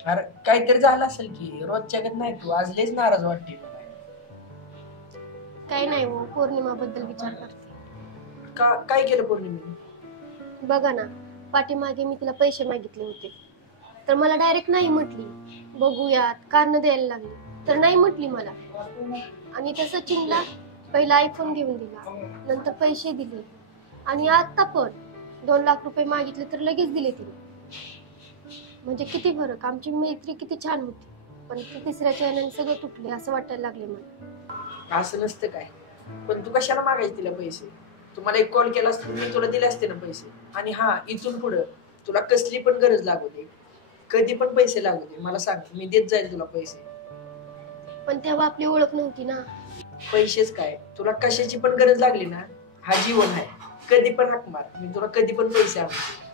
अरे काहीतरी झालं असेल की, रोजच्या गत नाही तू आज लयच नाराज वाटते. काय नाही हो, पौर्णिमाबद्दल विचार करते. काय केलं पौर्णिमेने? बघा ना, पाठीमागे मी तिला पैसे मागितले होते तर मला डायरेक्ट नाही म्हटली. बघूयात कारण द्यायला लागली तर नाही म्हटली मला. आणि त्या सचिनला पहिला आयफोन घेऊन दिला, नंतर पैसे दिले आणि आता पण 2 लाख रुपये मागितले तर लगेच दिले तिने. म्हणजे किती फरक. आमची मैत्री किती छान होती पण ती तिसऱ्या चॅनल सगळं तुटले असं वाटायला लागले मला. असं नसतं काय, पण तू कशाला मागायची तिला पैसे? तुम्हाला एक कॉल केला असता मी तुला दिले असते ना पैसे. आणि हा, इथून पुढं तुला कसली पण गरज लागू दे, कधी पण पैसे लागू दे, मला सांग, मी देत जाईल तुला पैसे. पण तेव्हा आपली ओळख नव्हती ना. पैसेच काय, तुला कशाची पण गरज लागली ना, हा जीवन आहे, कधी पण हाक मार, मी तुला कधी पण पैसे आणतो.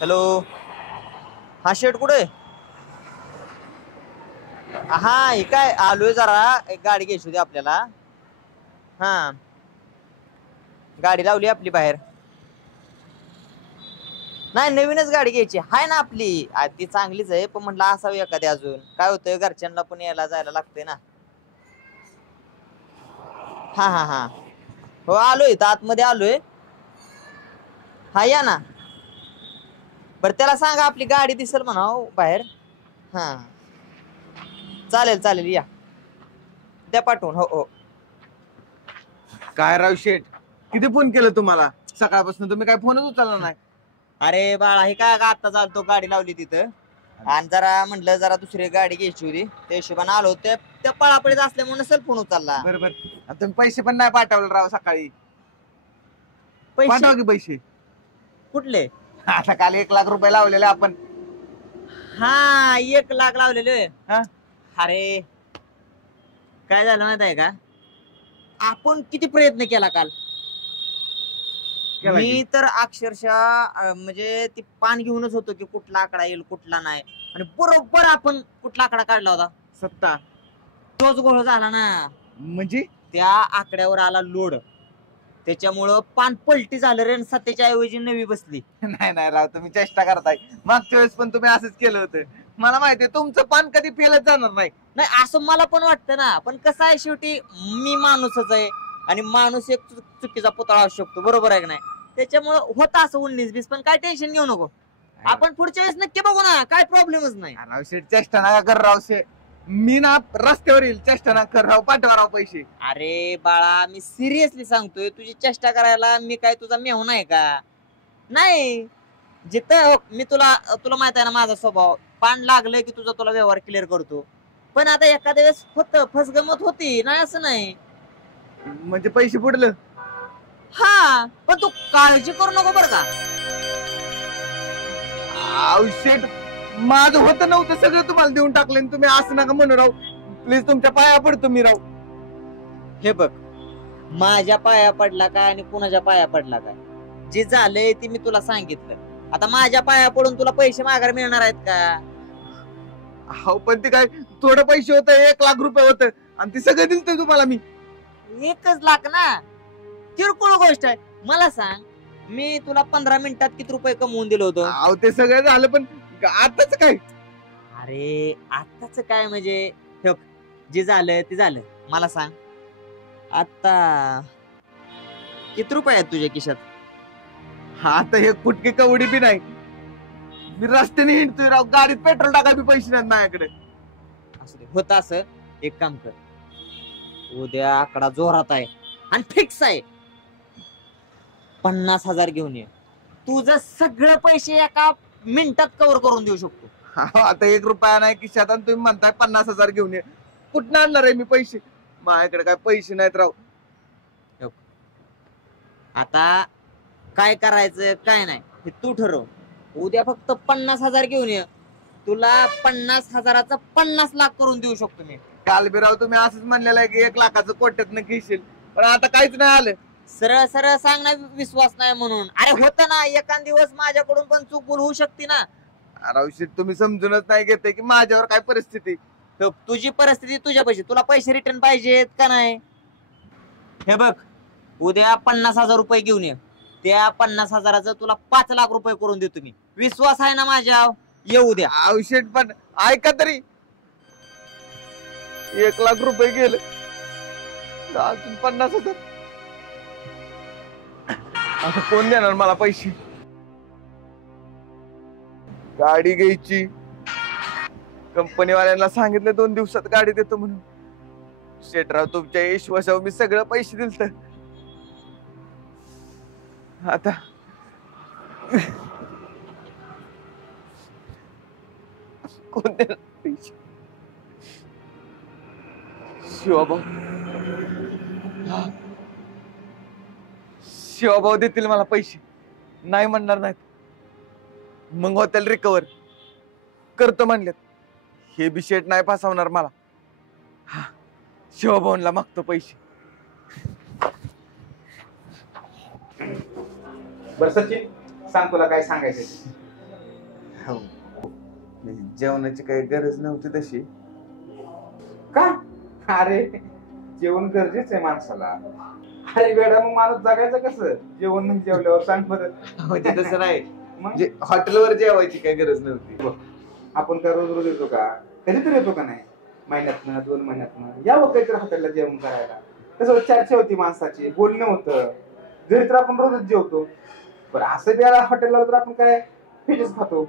हॅलो, हा शेट कुठे? हा, हे काय आलोय, जरा एक गाडी घ्यायची होती आपल्याला. हा, गाडी लावली आपली बाहेर. नाही, नवीनच गाडी घ्यायची हाय ना आपली. ती चांगलीच आहे पण म्हटलं असावी एखादी अजून. काय होतंय, घरच्यांना पण यायला जायला लागतंय ना. हा हा हा, हो आलोय, आतमध्ये आलोय. हा या ना. बरं त्याला सांगा आपली गाडी दिसेल म्हणा बाहेर. हा चालेल चालेल, या द्या पाठवून. हो हो. काय राव शेठ, किती फोन केलं तुम्हाला सकाळपासून, तुम्ही काय फोनच उचलला नाही? अरे बाळा, हे काय आता चालतो, गाडी लावली तिथं आणि जरा म्हटलं जरा दुसरी गाडी घ्यायची होती, त्या हिशोबाने आलो. त्या पळापळीत असल्यामुळे नसेल फोन उचलला. बरोबर. तुम्ही पैसे पण नाही पाठवले राव सकाळी. पाठवा की पैसे. कुठले? आता काल 1 लाख रुपये लावलेले आपण. हा, 1 लाख लावलेले. अरे काय झालं माहित आहे का, आपण किती प्रयत्न केला काल. मी तर अक्षरशः म्हणजे ती पान घेऊनच होतो की कुठला आकडा येईल कुठला नाही, आणि बरोबर आपण कुठला आकडा काढला होता, 7. तोच गोळ झाला ना. म्हणजे त्या आकड्यावर आला लोड, त्याच्यामुळं पान पलटी झालं रे, 7च्या ऐवजी 9 बसली. नाही नाही राव, तुम्ही चेष्टा करताय. मागच्या वेळेस पण तुम्ही असंच केलं होतं. मला माहितीये तुमचं पान कधी फेलच जाणार नाही. नाही असं मला पण वाटतं ना, पण कसं आहे शेवटी मी माणूसच आहे आणि माणूस एक चुकीचा पुतळा असू शकतो, बरोबर आहे की नाही? त्याच्यामुळं होतं असं 19-20, पण काय टेन्शन घेऊ नको, आपण पुढच्या वेळेस नक्की बघू ना, काय प्रॉब्लेमच नाही. राव शेठ, चेष्टा नका कर राव शेठ. मी ना रस्त्यावर येईल, चेष्टा नका कर राव, पाठवा राव पैसे. अरे बाळा, मी सिरियसली सांगतोय, तुझी चेष्टा करायला मी काय तुझा मेहून आहे का? नाही, जिथं मी तुला माहित आहे ना माझा स्वभाव, पान लागलं की तुला व्यवहार क्लिअर करतो. पण आता एखाद्या वेळेस होतं, फसगमत होती, नाही असं नाही. म्हणजे पैसे बुडलं? हा, पण तू काळजी करू नको बरं का. शेठ, माझं होतं नव्हतं सगळं तुम्हाला देऊन टाकलं, तुम्ही असं नका म्हणू राव. प्लीज तुमच्या पाया पडतो मी राव. हे बघ, माझ्या पाया पडला काय आणि कुणाच्या पाया पडला काय, जे झालंय ते मी तुला सांगितलं. आता माझ्या पाया पडून तुला पैसे माघार मिळणार आहेत का? हो, पण ते काय थोडं पैसे होतं, 1 लाख रुपये होतं आणि ते सगळं दिलं तुम्हाला मी. 1 लाख ना, किरकोळ गोष्ट आहे. मला सांग, मी तुला 15 मिनिटात किती रुपये कमवून दिलं होतं? अहो ते सगळं झालं, पण आताच काय? अरे आताच काय म्हणजे, जे झालं ते झालं. मला सांग, आता किती रुपये आहेत तुझ्या खिशात? आता हे कुटकी कवडी बी नाही. मी रस्त्याने हिंडतोय राव, गाडीत पेट्रोल टाका बी पैसे नाही माझ्याकडे. असं होत असं, एक काम कर, उद्या आकडा जोरात आहे आणि फिक्स आहे, 50,000 घेऊन ये. तुझं सगळं पैसे एका मिनिटात कव्हर करून देऊ शकतो. आता 1 रुपया नाही खिशात आणि तुम्ही म्हणताय 50,000 घेऊन ये. कुठं आणणार आहे मी पैसे? माझ्याकडे काय पैसे नाहीत राव. आता काय करायचं काय नाही हे तू ठरव. उद्या फक्त 50,000 घेऊन ये, तुला 50,000चा 50 लाख करून देऊ शकतो मी. काल बिराव तुम्ही असंच म्हणलेलं आहे की 1 लाखाचं कोट्यात घेशील, पण आता काहीच नाही आलं. सरळ सरळ सांग ना, विश्वास नाही म्हणून. अरे होतं ना, एखाद दिवस माझ्याकडून पण चूक भूल होऊ शकते ना. अरे तुम्ही समजूनच नाही घेते की माझ्यावर काय परिस्थिती. तुझी परिस्थिती तुझ्या पैसे, तुला पैसे रिटर्न पाहिजेत का नाही? हे बघ, उद्या 50,000 रुपये घेऊन ये, त्या 50,000चं तुला 5 लाख रुपये करून देतो मी. विश्वास आहे ना माझ्या? येऊ द्या. औषध पण ऐका तरी, 1 लाख रुपये गेले, अजून 50,000. आता कोण देणार मला पैसे? गाडी घ्यायची, कंपनीवाल्यांना सांगितलं 2 दिवसात गाडी देतो म्हणून. शेठराव तुमच्या विश्वासावर मी सगळं पैसे दिलत. आता कोण देणार पैसे? शिवभाऊ, शिवभाऊ देतील मला पैसे, नाही म्हणणार नाहीत. मग हॉटेल रिकवर करतो म्हणलेत. हे बी शेट नाही फसवणार मला. शिवभाऊला मागतो पैसे. बर सचिन, सांग तुला काय सांगायचं. हो, जेवणाची काही गरज नव्हती तशी. का? अरे जेवण गरजेचं आहे माणसाला. अरे वेळा मग माणूस जगायचं कसं? जेवण नाही जेवल्यावर सांग बरं. म्हणजे तसं नाही, म्हणजे हॉटेलवर जेवायची काही गरज नव्हती. आपण काय रोज रोज येतो का? कधीतरी येतो का नाही? महिन्यातनं 2 महिन्यातनं यावं काहीतरी हॉटेलला जेवण करायला. कसं चर्चा होती माणसाची, बोलणं होतं. घरी तर आपण रोजच जेवतो, बरं असं बी हॉटेलला तर आपण काय फिशच खातो.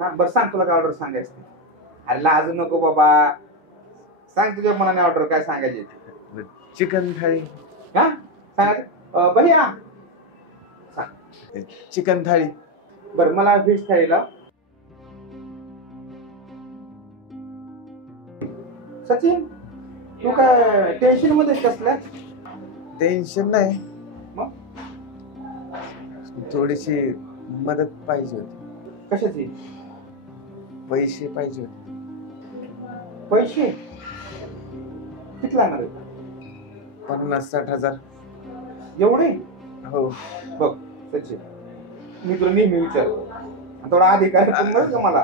हा बरं सांग तुला काय ऑर्डर सांगायचं? अरे लाजू नको बाबा, सांग तुझ्या मनाने ऑर्डर काय सांगायची. चिकन थाळी. हा सांगायचं भैया, सांग. चिकन थाळी. बरं मला व्हेज थाळी लाव. सचिन तू काय टेन्शन मध्ये कसल्या? टेन्शन नाही, मग थोडीशी मदत पाहिजे होती. कशाची? पैसे पाहिजे होते. पैसे किती लागणार आहेत? 50-60 हजार. एवढे? हो. बघ सचिन, मी तुला नेहमी विचारतो, थोडा अधिकार का मला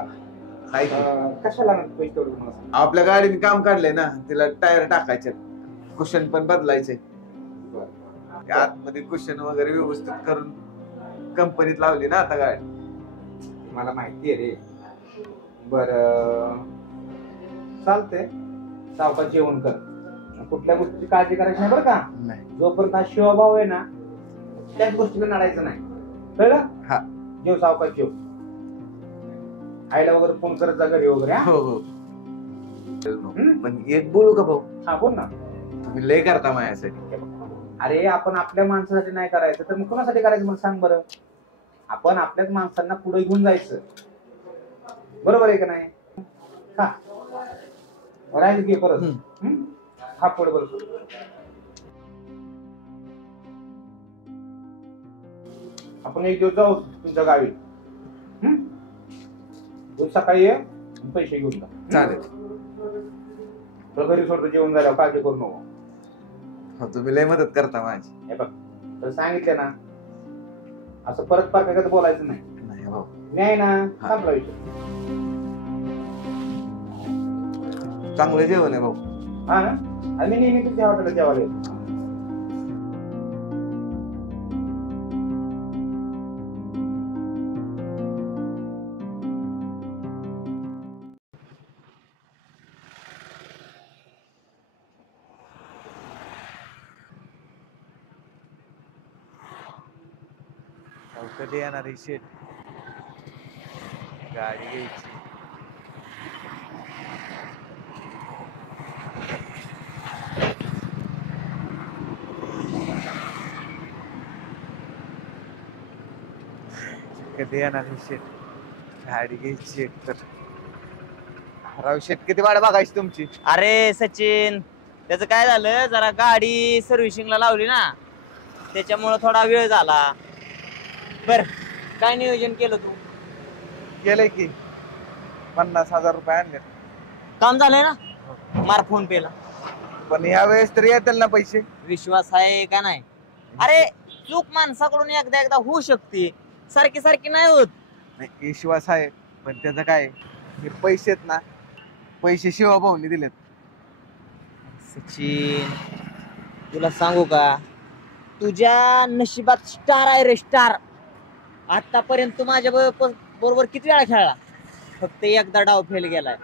कशाला पैसे तेवढे मला? आपल्या गाडीने काम काढलंय ना, तिला टायर टाकायचे, कुशन पण बदलायचे. आतमध्ये कुशन वगैरे व्यवस्थित करून कंपनीत लावली ना आता गाडी. मला माहिती आहे रे. बर चालतंय, सावकाश जेवण कर. कुठल्या गोष्टीची काळजी करायची नाही बरं का? जोपर्यंत हा शिवभाव आहे ना, त्याच गोष्टीला नडायचं नाही, कळलं? हा. जेव सावकाश जेव. आईला वगैरे फोन करत जा घरी वगैरे. हो हो. पण एक बोलू का भाऊ? हा बोल ना. तुम्ही लय करता माझ्यासाठी. अरे आपण आपल्या माणसासाठी नाही करायचं तर मग कोणासाठी करायचं मला सांग बरं. आपण आपल्याच माणसांना पुढे घेऊन जायचं, बरोबर आहे का नाही? हा राहील घे परत. हा पुढे बरोबर. आपण एक दिवस जाऊ तुमच्या गावी. सकाळी ये, पैसे घेऊन जा. चालेल. घरी सोडतो जेवण झाल्यावर, काळजी करू नको. तुम्ही लय मदत करता माझी. हे बघ तर सांगितलं ना, असं परत पाकायचं बोलायचं नाही. नाही ना, संपला विषय. चांगलं जेवण आहे भाऊ. हा ना, आणि नेहमी तुझ्या हॉटेलला जेवायला येतो. कधी येणार ही शेट? गाडी घ्यायची. कधी येणार हे शेट? गाडी घ्यायची एक तर. राव शेट, किती वाट बघायची तुमची? अरे सचिन, त्याचं काय झालं, जरा गाडी सर्व्हिसिंगला लावली ना, त्याच्यामुळे थोडा वेळ झाला. बर, काय नियोजन केलं तू? केलंय की 50,000 रुपये आणले. काम झालंय ना? मार फोन पेला. पण या वेळेस तरी येतील ना पैसे? विश्वास आहे का नाही? अरे चूक माणसाकडून एकदा एकदा होऊ शकते, सारखी सारखी नाही होत. नाही, विश्वास आहे, पण त्याचं काय, हे पैसे आहेत ना, पैसे शिवाभाऊनी दिलेत. सचिन, तुला सांगू का, तुझ्या नशिबात स्टार आहे रे, स्टार. आतापर्यंत तू माझ्या बरोबर किती वेळा खेळला, फक्त एकदा डाव फेल गेलाय.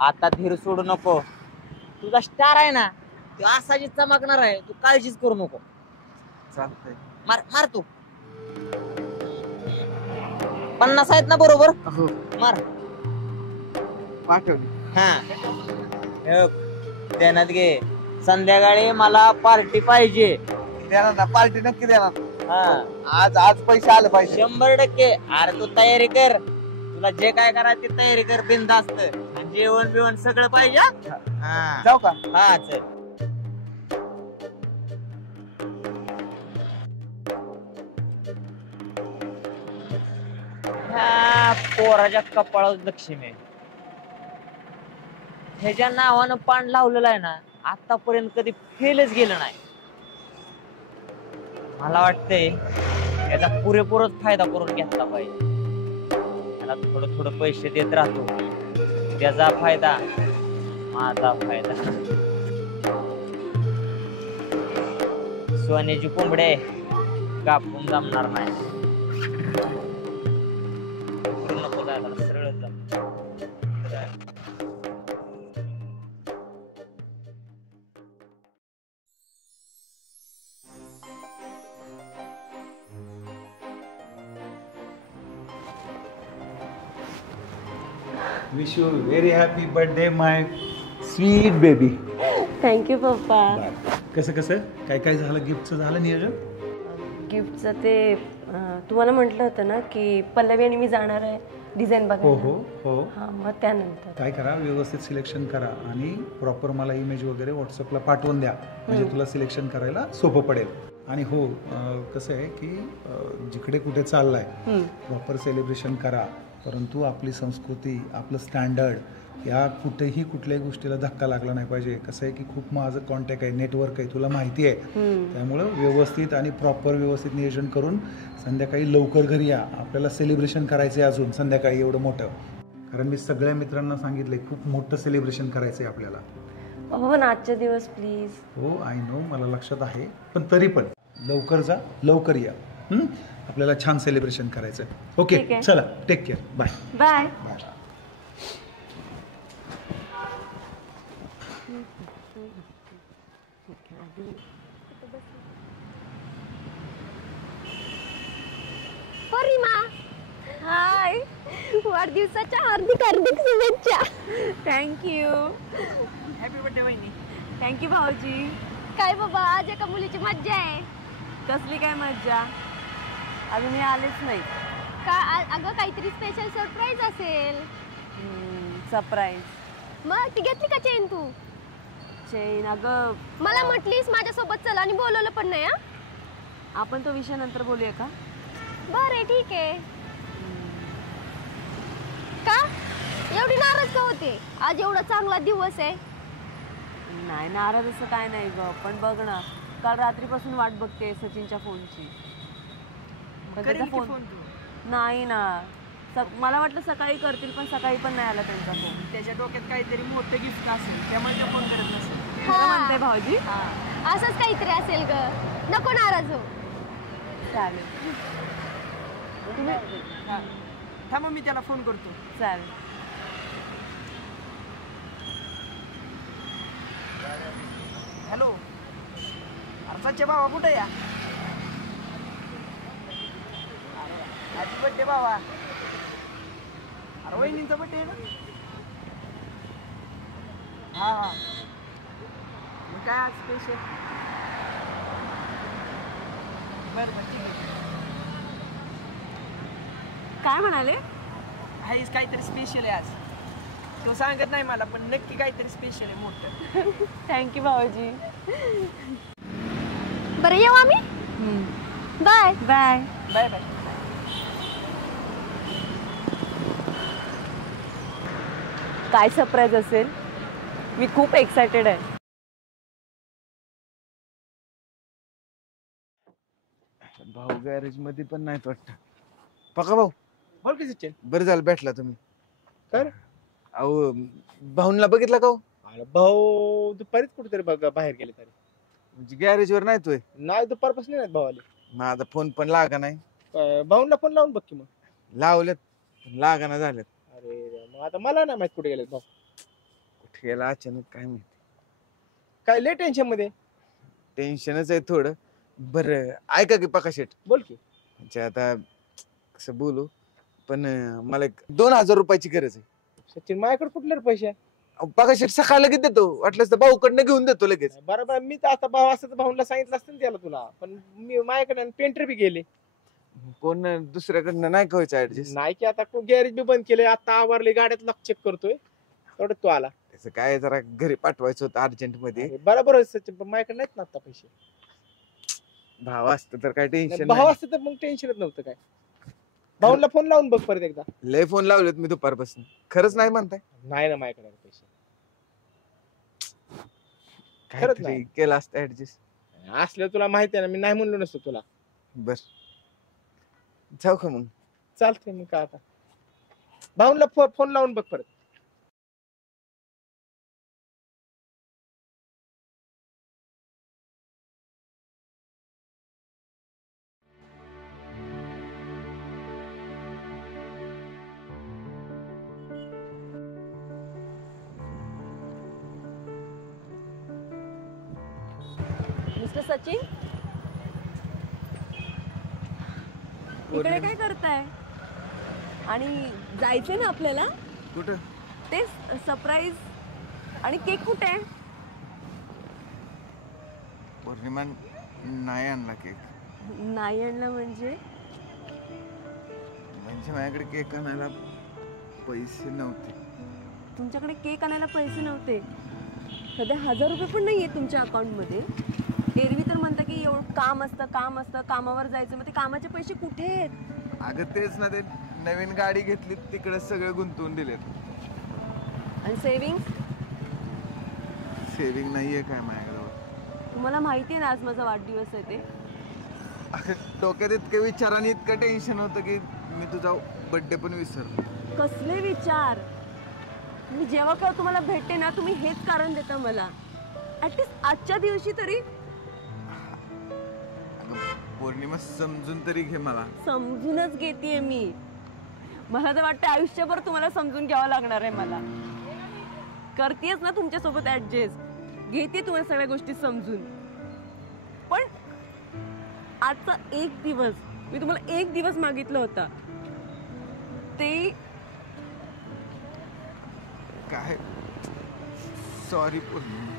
आता धीर सोडू नको, तुझा स्टार आहे ना, तो असाच चमकणार आहे, तू काळजीच करू नको. चालतंय, मार मार तू. 50 आहेत ना बरोबर? हो. मार. पाठवली. हा, ध्यानात घे, संध्याकाळी मला पार्टी पाहिजे. देणार ना, पार्टी नक्की देणार. हा, आज पैसे आले पाहिजे 100%. अरे तू तयारी कर, तुला जे काय करायचं ते तयारी कर, बिनधास्त. आणि जेवण बिवण सगळं पाहिजे. हा, जाऊ का? हा चल. ह्या पोराच्या कपाळावर लक्ष्मी आहे. ह्याच्या नावानं पान लावलेलं आहे ना, आतापर्यंत कधी फेलच गेलं नाही. मला वाटतंय याचा पुरेपूरच फायदा करून घेतला पाहिजे. त्याला थोडं थोडं पैसे देत राहतो, त्याचा फायदा माझा फायदा. सोन्याची कोंबडे कापून जमणार नाही. नको जायला, सरळ जा. Wish you very happy birthday my sweet baby. Thank you पप्पा. कसं कसं काय काय झालं, गिफ्टचं झालं नियोजन? गिफ्टचं ते तुम्हाला म्हटलं होतं ना की पल्लवी आणि मी जाणार आहे डिझाईन हो बघायला. हो हो. हा, मग त्यानंतर काय करा, व्यवस्थित सिलेक्शन करा आणि प्रॉपर मला इमेज वगैरे व्हॉट्सअपला पाठवून द्या, म्हणजे तुला सिलेक्शन करायला सोपं पडेल. आणि हो, कसं आहे की जिकडे कुठे चाललाय प्रॉपर सेलिब्रेशन करा, परंतु आपली संस्कृती, आपलं स्टँडर्ड, या कुठेही कुठल्याही गोष्टीला धक्का लागला नाही पाहिजे. कसं आहे की खूप माझं कॉन्टॅक्ट आहे, नेटवर्क आहे, तुला माहिती आहे. त्यामुळं व्यवस्थित आणि प्रॉपर व्यवस्थित नियोजन करून संध्याकाळी लवकर घरी या. आपल्याला सेलिब्रेशन करायचं आहे अजून संध्याकाळी एवढं मोठं, कारण मी सगळ्या मित्रांना सांगितलंय खूप मोठं सेलिब्रेशन करायचं आहे आपल्याला. हो ना, आजच्या दिवस प्लीज. हो, आय नो, मला लक्षात आहे, पण तरी पण लवकर जा, लवकर या. आपल्याला छान सेलिब्रेशन करायचं. ओके, चला, टेक केअर, बाय बाय. परिमा, हाय, वाढदिवसाच्या हार्दिक हार्दिक शुभेच्छा. थँक्यू. हॅपी बर्थडे वहिनी. थँक्यू भाऊजी. काय बाबा, आज एका मुलीची मज्जा आहे. कसली काय मज्जा? अजून मी आलेच नाही. का अगं, काहीतरी स्पेशल सरप्राईज असेल. सरप्राईज? मग ती घेतली का चेन तू? चेन? अगं मला म्हटलीस माझ्यासोबत चल आणि बोलवलं पण नाही. आपण तो विषय नंतर बोलूया का? बरं, ठीक आहे. का एवढी नाराज का होते? आज एवढा चांगला दिवस आहे. नाही, नाराज असं काय नाही ग, पण बघ ना, काल रात्रीपासून वाट बघते सचिनच्या फोनची. त्याचा फोन नाही ना. मला वाटलं सकाळी करतील, पण सकाळी पण नाही आला त्यांचा फोन. त्याच्या डोक्यात काहीतरी मोठं गिफ्ट असेल, त्यामुळे तो फोन करत नसेल. खरं म्हणते भाऊजी. असंच काहीतरी असेल ग, नको नाराज हो. चालेल, थांबा, मी त्याला फोन करतो. चालेल. हॅलो, अर्जाच्या भावा कुठे या? हॅपी बर्थडे भावा. अरे वहिनींचा बर्थडे आहे ना? हा हा. मग काय आज स्पेशल? बरं बरं, ठीक आहे. काय म्हणाले? हाईस काहीतरी स्पेशल आहे आज. तो सांगत नाही मला, पण नक्की काहीतरी स्पेशल आहे मोठं. थँक्यू भाऊजी. बरं येऊ आम्ही. Bye bye bye bye. काय सरप्राईज असेल? मी खूप एक्सायटेड आहे. भाऊ गॅरेज मध्ये पण नाहीत वाटतं. पका भाऊ बोल की सचिन. बरं झालं भेटला तुम्ही. काय अहो भाऊंना बघितला का हो? अरे भाऊ दुपारीच कुठेतरी बघा बाहेर गेले तरी. म्हणजे गॅरेज वर नाही तोय? नाही दुपारपासून नाही भाऊ आले. माझा फोन पण लागा नाही. भाऊंना फोन लावून बघ की मग. लावलेत लागाना झालेत. अरे मग आता मला नाही माहित कुठे गेलेत भाऊ. कुठे गेला अचानक काय माहिती. काय लय टेन्शन मध्ये? टेन्शनच आहे थोडं. बरं ऐका की पका शेट. बोल की. म्हणजे आता कसं बोलू पण मला 2000 रुपयाची गरज आहे. सचिन माझ्याकडे कुठले पैसे आहे? पका शेट सकाळ लगेच देतो, वाटलंच तर भाऊकडनं घेऊन देतो लगेच. बरोबर मी तर आता भाऊ असं तर भाऊला सांगितलं असतं ना त्याला तुला, पण मी माझ्याकडे पेंटर बी गेले. कोण दुसऱ्याकडनं नाही व्हायचं ऍडजस्ट? नाही की आता गॅरेज बी बंद केले, आता आवरले गाड्यात लॉक चेक करतोय तेवढं तू आला. त्याचं काय जरा घरी पाठवायचं होतं अर्जंट मध्ये. बरोबर आहे सचिन, पण माझ्याकडे नाहीत ना आता पैसे. भाव असतं तर काय टेन्शन भाऊ असतं तर मग टेन्शनच नव्हतं काय. भाऊला फोन लावून बघ परत एकदा. लय फोन लावलेत मी दुपारपासून. खरंच नाही म्हणताय? नाही ना माझ्याकडे पैसे. खरंच नाही केलं असतं ऍडजस्ट. असलं तुला माहिती आहे ना, मी नाही म्हणलो नसतो तुला. बर जाऊ का मग? चालतंय मग. का आता भाऊला फोन लावून बघ परत. मिस्टर सचिन, इकडे काय करताय? आणि जायचंय ना आपल्याला? कुठं? ते सरप्राईज. आणि केक कुठे आहे? पौर्णिमा नाही आणला केक. नाही आणला म्हणजे? म्हणजे माझ्याकडे केक आणायला पैसे नव्हते. तुमच्याकडे केक आणायला पैसे नव्हते? सध्या 1000 रुपये पण नाहीये तुमच्या अकाउंटमध्ये. एरवी तर म्हणता की एवढं काम असतं कामावर जायचं, मग ते कामाचे पैसे कुठे आहेत? अगं तेच ना, ते नवीन गाडी घेतली तिकडे सगळे गुंतवून दिलेत. आणि सेविंग? सेविंग नाहीये काय माझ्याकडे. तुम्हाला माहिती आहे ना आज माझा वाढदिवस आहे ते. अगं डोक्यात इतके विचार आणि इतकं टेन्शन होतं की मी तुझा बर्थडे पण विसरलो. कसले विचार? मी जेव्हा केव्हा तुम्हाला भेटते ना, तुम्ही हेच कारण देता मला. ऍटलीस्ट आजच्या दिवशी तरी. पौर्णिमा समजून तरी घे मला. समजूनच घेतेय मी. मला तर वाटतं आयुष्यभर तुम्हाला समजून घ्यावं लागणार आहे मला. करतेच ना तुमच्यासोबत ऍडजस्ट, घेते तुम्हाला सगळ्या गोष्टी समजून. पण आजचा एक दिवस, मी तुम्हाला एक दिवस मागितलं होता ते. काय सॉरी पौर्णिमा.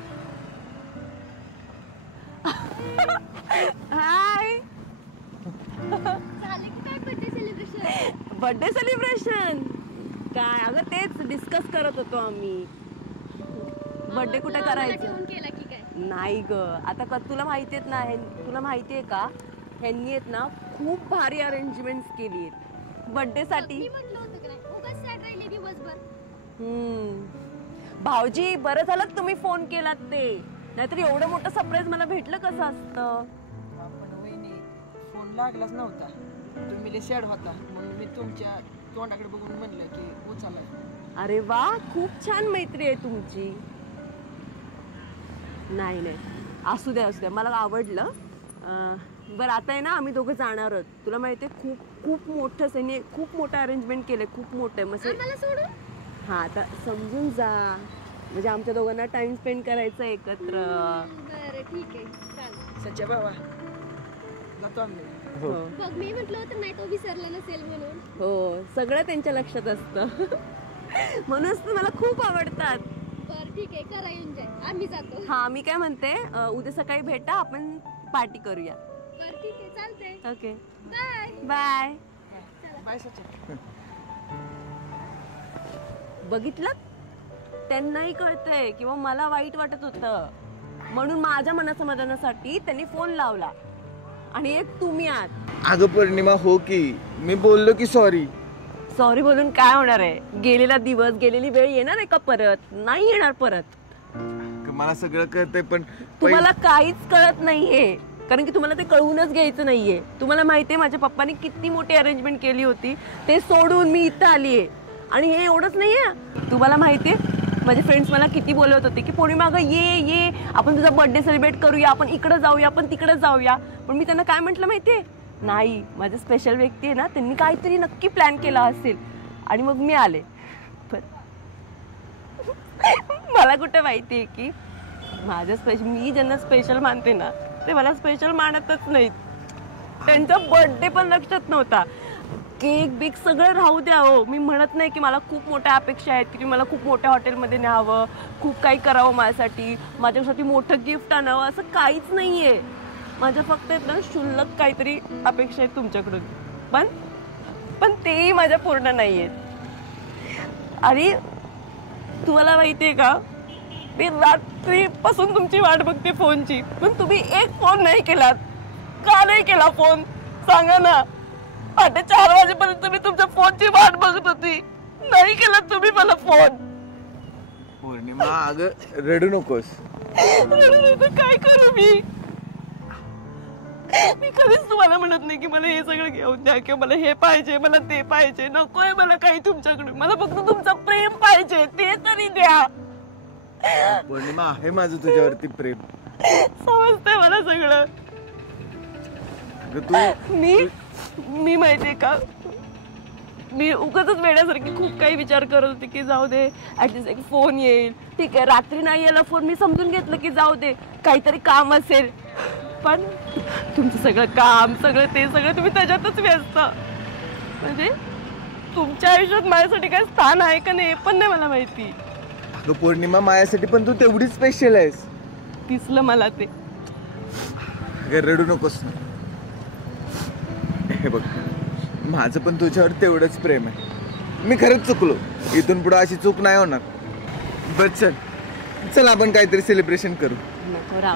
हाय. झाले की काय बर्थडे सेलिब्रेशन? बर्थडे सेलिब्रेशन काय? अगं तेच डिस्कस करत होतो आम्ही. बर्थडे कुठे करायचं? केला की काय? नाही ग, आता तुला माहिती आहेत ना, तुला माहिती आहे का, ह्यांनी आहेत ना खूप भारी अरेंजमेंट्स केली आहेत बर्थडे साठी. मी म्हटलं होतं की नाही, उगाच सॅड राहिले दिवसभर. भाऊजी बरं झालं तुम्ही फोन केलात ते, नाहीतर एवढं मोठं सरप्राईज मला भेटलं कसं असतं. पण वहिनी फोन लागलाच नव्हता, तुम्ही लय सॅड होता, म्हणून मी तुमच्या तोंडाकडे बघून म्हणलं की उचला. अरे वा, खूप छान मैत्री आहे तुमची. नाही नाही, असू द्या मला आवडलं. बरं आता आहे ना, आम्ही दोघं जाणार आहोत. तुला माहिती आहे खूप मोठं त्यांनी खूप मोठं अरेंजमेंट केलंय, खूप मोठं आहे. मग हा आता समजून जा, म्हणजे आमच्या दोघांना टाइम स्पेंड करायचं एकत्र. बरं ठीक आहे, चालेल. सच्चा बाबा जातो आम्ही. बघ मी म्हटलं होतं नाही तो विसरला नसेल म्हणून. हो, सगळं त्यांच्या लक्षात असतं. म्हणूनच मला खूप आवडतात. बरं ठीक आहे, करा एन्जॉय. आम्ही जातो. हा मी काय म्हणते, उद्या सकाळी भेटा, आपण पार्टी करूया. बरं ठीक आहे, चालतंय. Okay bye bye. चला. बाय सचिन. बघितलं, त्यांनाही कळतंय किंवा मला वाईट वाटत होतं म्हणून माझ्या मनासमाधानासाठी त्यांनी फोन लावला आणि एक तुम्ही आहात. अगं पौर्णिमा हो की मी बोललो की सॉरी. सॉरी बोलून काय होणार आहे? गेलेला दिवस गेलेली वेळ येणार आहे का परत? नाही येणार परत. मला सगळं कळतंय पण तुम्हाला काहीच कळत नाहीये कारण की तुम्हाला ते कळवूनच घ्यायचं नाहीये. तुम्हाला माहितीये माझ्या पप्पानी किती मोठी अरेंजमेंट केली होती, ते सोडून मी इथं आलीये. आणि हे एवढंच नाहीये, तुम्हाला माहितीये माझे फ्रेंड्स मला किती बोलत होते की पौर्णिमा अगं ये आपण तुझा बर्थडे सेलिब्रेट करूया, आपण इकडे जाऊया, आपण तिकडे जाऊया. पण मी त्यांना काय म्हटलं माहितीये? नाही, माझे स्पेशल व्यक्ती आहे ना, त्यांनी काहीतरी नक्की प्लॅन केला असेल आणि मग मी आले. मला कुठे माहितीये की माझं स्पेशल, मी ज्यांना स्पेशल मानते ना ते मला स्पेशल मानतच नाहीत. त्यांचा बर्थडे पण लक्षात नव्हता. केक बिक सगळं राहू द्या हो, मी म्हणत नाही की मला खूप मोठ्या अपेक्षा आहेत की तुम्ही मला खूप मोठ्या हॉटेलमध्ये न्यावं, खूप काही करावं माझ्यासाठी, माझ्यासाठी मोठं गिफ्ट आणावं, असं काहीच नाहीये. माझ्या फक्त ना शुल्लक काहीतरी अपेक्षा आहेत तुमच्याकडून, पण तेही माझ्या पूर्ण नाहीयेत. आणि तुम्हाला माहितीये का, मी रात्रीपासून तुमची वाट बघते फोनची, पण तुम्ही एक फोन नाही केलात. का नाही केला फोन सांगा ना? 4:30 वाजेपर्यंत मी तुमच्या फोनची वाट बघत होती, नाही केला तुम्ही मला फोन. पौर्णिमा अगं रडू नकोस. काय करू मी कधीच तुम्हाला म्हणत नाही की मला हे सगळं घेऊन द्या किंवा मला हे पाहिजे, मला ते पाहिजे. नकोय मला काही तुमच्याकडून, मला फक्त तुमचं प्रेम पाहिजे, ते तरी द्या. पौर्णिमा आहे माझं तुझ्यावरती प्रेम, समजतंय मला सगळं. मी माहितीये का, मी उगाच वेड्यासारखी खूप काही विचार करत होते की जाऊ दे, ऍटलीस्ट एक फोन येईल, ठीक आहे. रात्री नाही यायला फोन, मी समजून घेतलं की जाऊ दे, काहीतरी काम असेल. पण तुमचं सगळं काम, ते सगळं तुम्ही त्याच्यातच व्यस्त. म्हणजे तुमच्या आयुष्यात माझ्यासाठी काय स्थान आहे का नाही हे पण नाही मला माहिती. अगं पौर्णिमा माझ्यासाठी पण तू तेवढीच स्पेशल आहेस. दिसलं मला ते. रडू नकोस. हे बघ, माझं पण तुझ्यावर तेवढंच प्रेम आहे. मी खरंच चुकलो, इथून पुढे अशी चूक नाही होणार. बस चल आपण काहीतरी सेलिब्रेशन करू.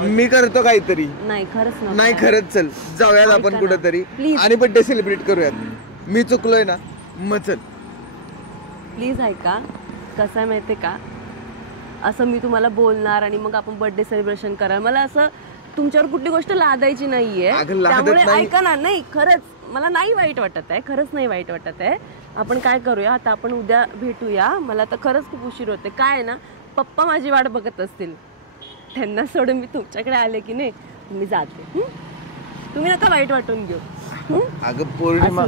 मी करतो काहीतरी. नाही खरंच नाही खरंच, चल जाऊयात आपण कुठेतरी आणि बर्थडे सेलिब्रेट करूयात. मी चुकलोय ना, मग चल प्लीज. ऐका, कसं आहे माहितीये का, असं मी तुम्हाला बोलणार आणि मग आपण बर्थडे सेलिब्रेशन करा, मला असं तुमच्यावर कुठली गोष्ट लादायची नाहीये. त्यामुळे ऐका ना, नाही खरंच मला नाही वाईट वाटत आहे, खरंच नाही वाईट वाटत आहे. आपण काय करूया आता, आपण उद्या भेटूया. मला आता खरंच खूप उशीर होते. काय आहे ना, पप्पा माझी वाट बघत असतील, त्यांना सोडून मी तुमच्याकडे आले की नाही, तुम्ही जाते. तुम्ही नका वाईट वाटून घेऊ. अगं पौर्णिमा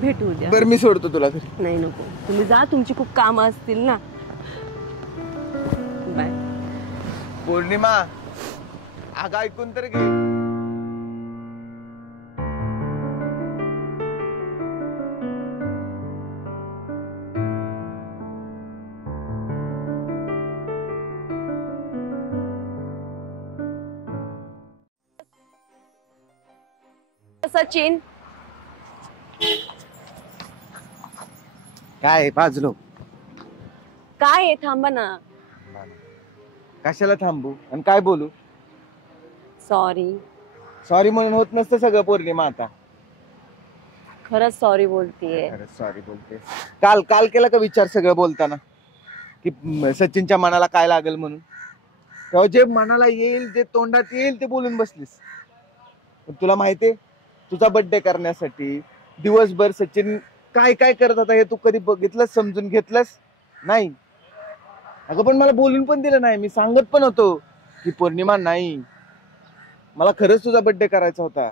भेटू उद्या. बरं मी सोडतो तुला घरी. नाही नको, तुम्ही जा, तुमची खूप कामं असतील ना. बाय. पौर्णिमा अगं ऐकून तर घे. सचिन काय भाजलो? काय आहे, थांबा ना. कशाला थांबू आणि काय बोलू? सॉरी म्हणून होत नसतं सगळं पौर्णिमा. आता खरंच सॉरी बोलतीये. सॉरी बोलते. काल केला का विचार सगळं बोलताना की सचिनच्या मनाला काय लागेल म्हणून? तेव्हा जे मनाला येईल, जे तोंडात येईल ते बोलून बसलीस. तुला माहितीये, तुझा बर्थडे करण्यासाठी दिवसभर सचिन काय काय करत होता हे तू कधी बघितलंस, समजून घेतलंस नाही? अगं पण मला बोलून पण दिलं नाही. मी सांगत पण होतो की पौर्णिमा नाही, मला खरंच तुझा बर्थडे करायचा होता.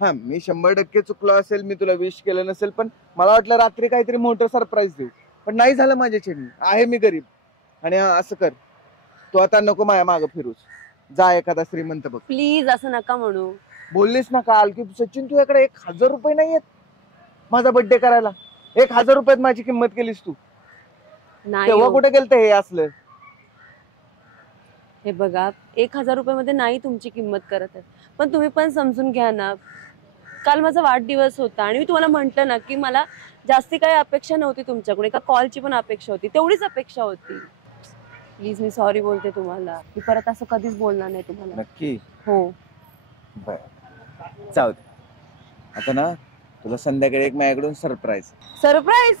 हा, मी 100% चुकलो असेल, मी तुला विश केलं नसेल, पण मला वाटलं रात्री काहीतरी मोठं सरप्राईज देऊ, पण नाही झालं माझ्याच्यानी. आहे मी गरीब. आणि असं कर, तू आता नको माझ्या मागं फिरूस, जा एखादा श्रीमंत बघ. प्लीज असं नका म्हणू. बोललीस ना काल की सचिन तुझ्याकडे 1000 रुपये नाहीयेत माझा बर्थडे करायला. 1000 रुपयात माझी किंमत केलीस तू. तेव्हा कुठे गेलत हे असलं? हे बघा, 1000 रुपयामध्ये नाही तुमची किंमत करत आहे, पण तुम्ही पण समजून घ्या ना. काल माझा वाढदिवस होता आणि मी तुम्हाला म्हंटल ना की मला जास्ती काही अपेक्षा नव्हती तुमच्याकडे, एका कॉलची पण अपेक्षा होती, तेवढीच अपेक्षा होती. प्लीज मी सॉरी बोलते तुम्हाला, मी परत असं कधीच बोलणार नाही तुम्हाला. नक्की? हो. बर जाऊ दे. आता ना तुला संध्याकाळी एक माझ्याकडून सरप्राईज. सरप्राईज?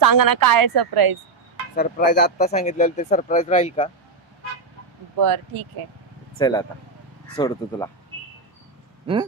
सांगा ना काय सरप्राईज. सरप्राईज आता सांगितलेलं ते सरप्राईज राहील का? बर ठीक आहे. चल आता सोडतो तुला. हम्म.